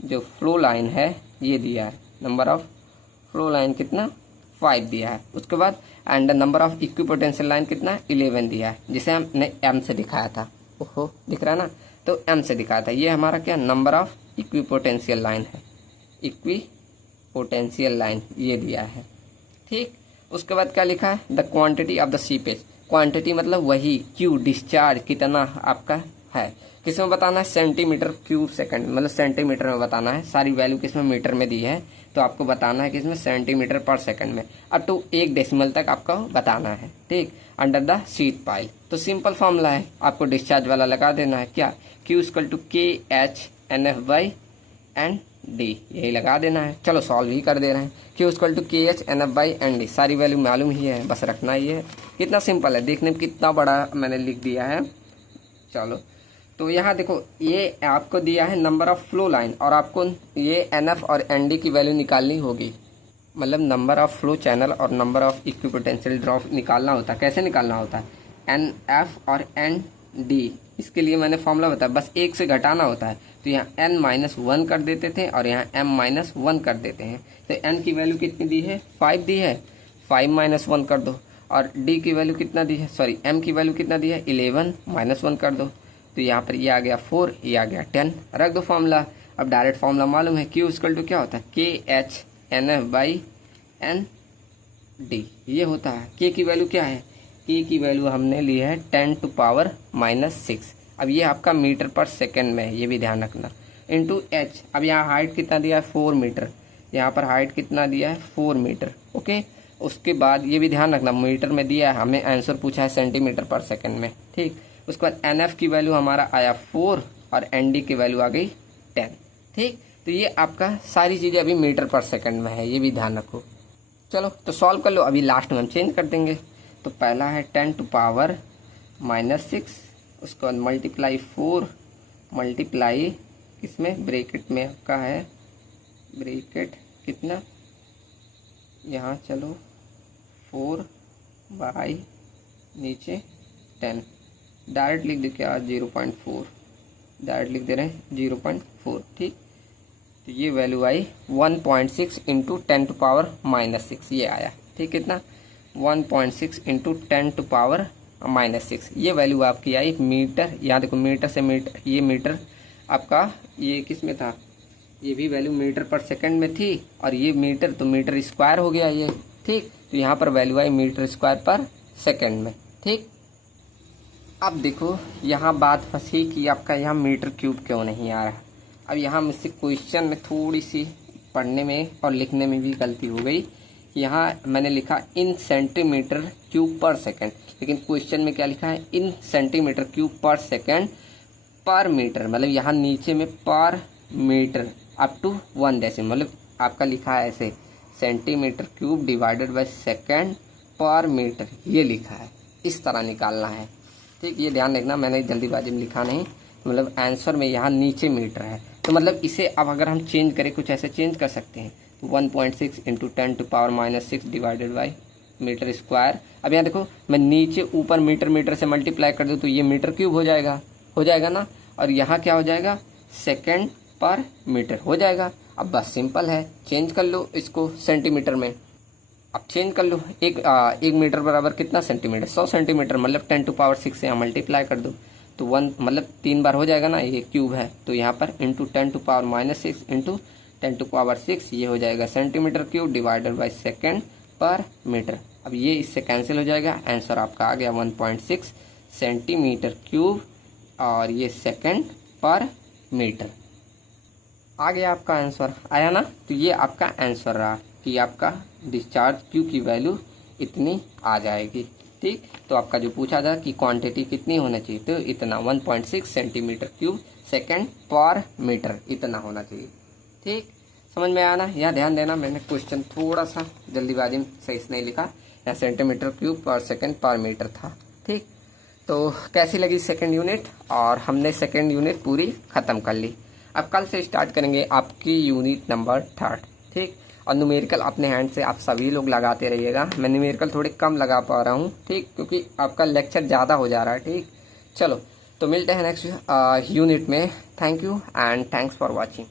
जो फ्लो लाइन है ये दिया है, नंबर ऑफ फ्लो लाइन कितना 5 दिया है। उसके बाद and the number of equipotential line कितना 11 दिया है, जिसे हमने एम से दिखाया था, ओहो दिख रहा है ना, तो एम से दिखाया था। ये हमारा क्या नंबर ऑफ इक्विपोटेंशियल लाइन है, इक्विपोटेंशियल लाइन ये दिया है, ठीक। उसके बाद क्या लिखा है the quantity of the seepage, quantity मतलब वही क्यू डिस्चार्ज कितना आपका है, किसमें बताना है सेंटीमीटर क्यूब सेकंड, मतलब सेंटीमीटर में बताना है, सारी वैल्यू किसमें मीटर में दी है तो आपको बताना है किसमें सेंटीमीटर पर सेकंड में, अप टू 1 डेसिमल तक आपको बताना है, ठीक। अंडर द शीट पाइल तो सिंपल फॉर्मूला है, आपको डिस्चार्ज वाला लगा देना है, क्या क्यू इक्वल टू KH/NF/ND यही लगा देना है। चलो सॉल्व ही कर दे रहे हैं, क्यू इक्वल टू KH/NF/ND सारी वैल्यू मालूम ही है, बस रखना ही है, कितना सिंपल है, देखने में कितना बड़ा मैंने लिख दिया है। चलो तो यहाँ देखो ये आपको दिया है नंबर ऑफ फ्लो लाइन और आपको ये NF और ND की वैल्यू निकालनी होगी, मतलब नंबर ऑफ फ्लो चैनल और नंबर ऑफ इक्विपोटेंशियल ड्रॉप निकालना होता है। कैसे निकालना होता है NF और ND, इसके लिए मैंने फॉर्मूला बताया, बस 1 से घटाना होता है, तो यहाँ n-1 कर देते थे और यहाँ m-1 कर देते हैं, तो n की वैल्यू कितनी दी है 5 दी है, 5-1 कर दो, और d की वैल्यू कितना दी है, सॉरी m की वैल्यू कितना दी है 11-1 कर दो, तो यहाँ पर ये आ गया 4, ये आ गया 10, रख दो फॉर्मूला। अब डायरेक्ट फॉर्मूला मालूम है क्यू इक्वल टू क्या होता है KH/NF/ND ये होता है। के की वैल्यू क्या है, के की वैल्यू हमने ली है 10⁻⁻6, अब ये आपका मीटर पर सेकंड में है, ये भी ध्यान रखना, इंटू एच। अब यहाँ हाइट कितना दिया है 4 मीटर, यहाँ पर हाइट कितना दिया है 4 मीटर, ओके। उसके बाद ये भी ध्यान रखना मीटर में दिया है, हमें आंसर पूछा है सेंटीमीटर पर सेकंड में, ठीक। उसके बाद NF की वैल्यू हमारा आया 4 और ND की वैल्यू आ गई 10, ठीक। तो ये आपका सारी चीज़ें अभी मीटर पर सेकंड में है, ये भी ध्यान रखो। चलो तो सॉल्व कर लो, अभी लास्ट में हम चेंज कर देंगे। तो पहला है 10⁻⁻6, उसके बाद मल्टीप्लाई 4 मल्टीप्लाई इसमें ब्रैकेट में आपका है ब्रैकेट कितना यहाँ, चलो 4 बाई नीचे 10, डायरेक्ट लिख दे क्या 0.4, डायरेक्ट लिख दे रहे हैं 0.4, ठीक। तो ये वैल्यू आई 1.6 इंटू 10⁻⁻6 ये आया, ठीक। कितना 1.6 इंटू 10⁻⁻6 ये वैल्यू आपकी आई मीटर, यहाँ देखो मीटर से मीटर, ये मीटर आपका ये किस में था, ये भी वैल्यू मीटर पर सेकंड में थी और ये मीटर तो मीटर स्क्वायर हो गया ये, ठीक। तो यहाँ पर वैल्यू आई मीटर स्क्वायर पर सेकंड में, ठीक। अब देखो यहाँ बात फंसी कि आपका यहाँ मीटर क्यूब क्यों नहीं आ रहा। अब यहाँ मुझसे क्वेश्चन में थोड़ी सी पढ़ने में और लिखने में भी गलती हो गई, यहाँ मैंने लिखा इन सेंटीमीटर क्यूब पर सेकंड, लेकिन क्वेश्चन में क्या लिखा है इन सेंटीमीटर क्यूब पर सेकंड पर मीटर, मतलब यहाँ नीचे में पर मीटर अप टू 1 डेसिमल, मतलब आपका लिखा है ऐसे centimetre cube divided by second पर मीटर, ये लिखा है, इस तरह निकालना है, ठीक। ये ध्यान रखना, मैंने जल्दीबाजी में लिखा नहीं, मतलब आंसर में यहाँ नीचे मीटर है, तो मतलब इसे अब अगर हम चेंज करें कुछ ऐसे चेंज कर सकते हैं, तो 1.6 into 10⁻⁻6 divided by metre square. अब यहाँ देखो मैं नीचे ऊपर मीटर से मल्टीप्लाई कर दूँ तो ये मीटर क्यूब हो जाएगा ना, और यहाँ क्या हो जाएगा सेकेंड पर मीटर हो जाएगा। अब बस सिंपल है, चेंज कर लो इसको सेंटीमीटर में, अब चेंज कर लो, एक मीटर बराबर कितना सेंटीमीटर 100 सेंटीमीटर, मतलब 10⁻6 से यहाँ मल्टीप्लाई कर दो तो 1 मतलब 3 बार हो जाएगा ना, ये क्यूब है तो यहाँ पर इंटू 10⁻⁻6 इंटू 10⁻6 ये हो जाएगा centimetre cube divided by second पर मीटर। अब ये इससे कैंसिल हो जाएगा, आंसर आपका आ गया 1.6 सेंटीमीटर क्यूब और ये सेकंड पर मीटर। आ गया आपका आंसर, आया ना। तो ये आपका आंसर रहा कि आपका डिस्चार्ज क्यू की वैल्यू इतनी आ जाएगी। ठीक, तो आपका जो पूछा था कि क्वांटिटी कितनी होना चाहिए, तो इतना 1.6 सेंटीमीटर क्यूब सेकंड पर मीटर इतना होना चाहिए। ठीक, समझ में आया ना। यहाँ ध्यान देना, मैंने क्वेश्चन थोड़ा सा जल्दीबाजी में सही से नहीं लिखा, यहाँ सेंटीमीटर क्यूब पर सेकंड पर मीटर था। ठीक, तो कैसी लगी सेकंड यूनिट, और हमने सेकंड यूनिट पूरी खत्म कर ली। अब कल से स्टार्ट करेंगे आपकी यूनिट नंबर 3। ठीक, और न्यूमेरिकल अपने हैंड से आप सभी लोग लगाते रहिएगा। मैं न्यूमेरिकल थोड़े कम लगा पा रहा हूँ, ठीक, क्योंकि आपका लेक्चर ज़्यादा हो जा रहा है। ठीक, चलो तो मिलते हैं नेक्स्ट यूनिट में। Thank you and thanks for watching.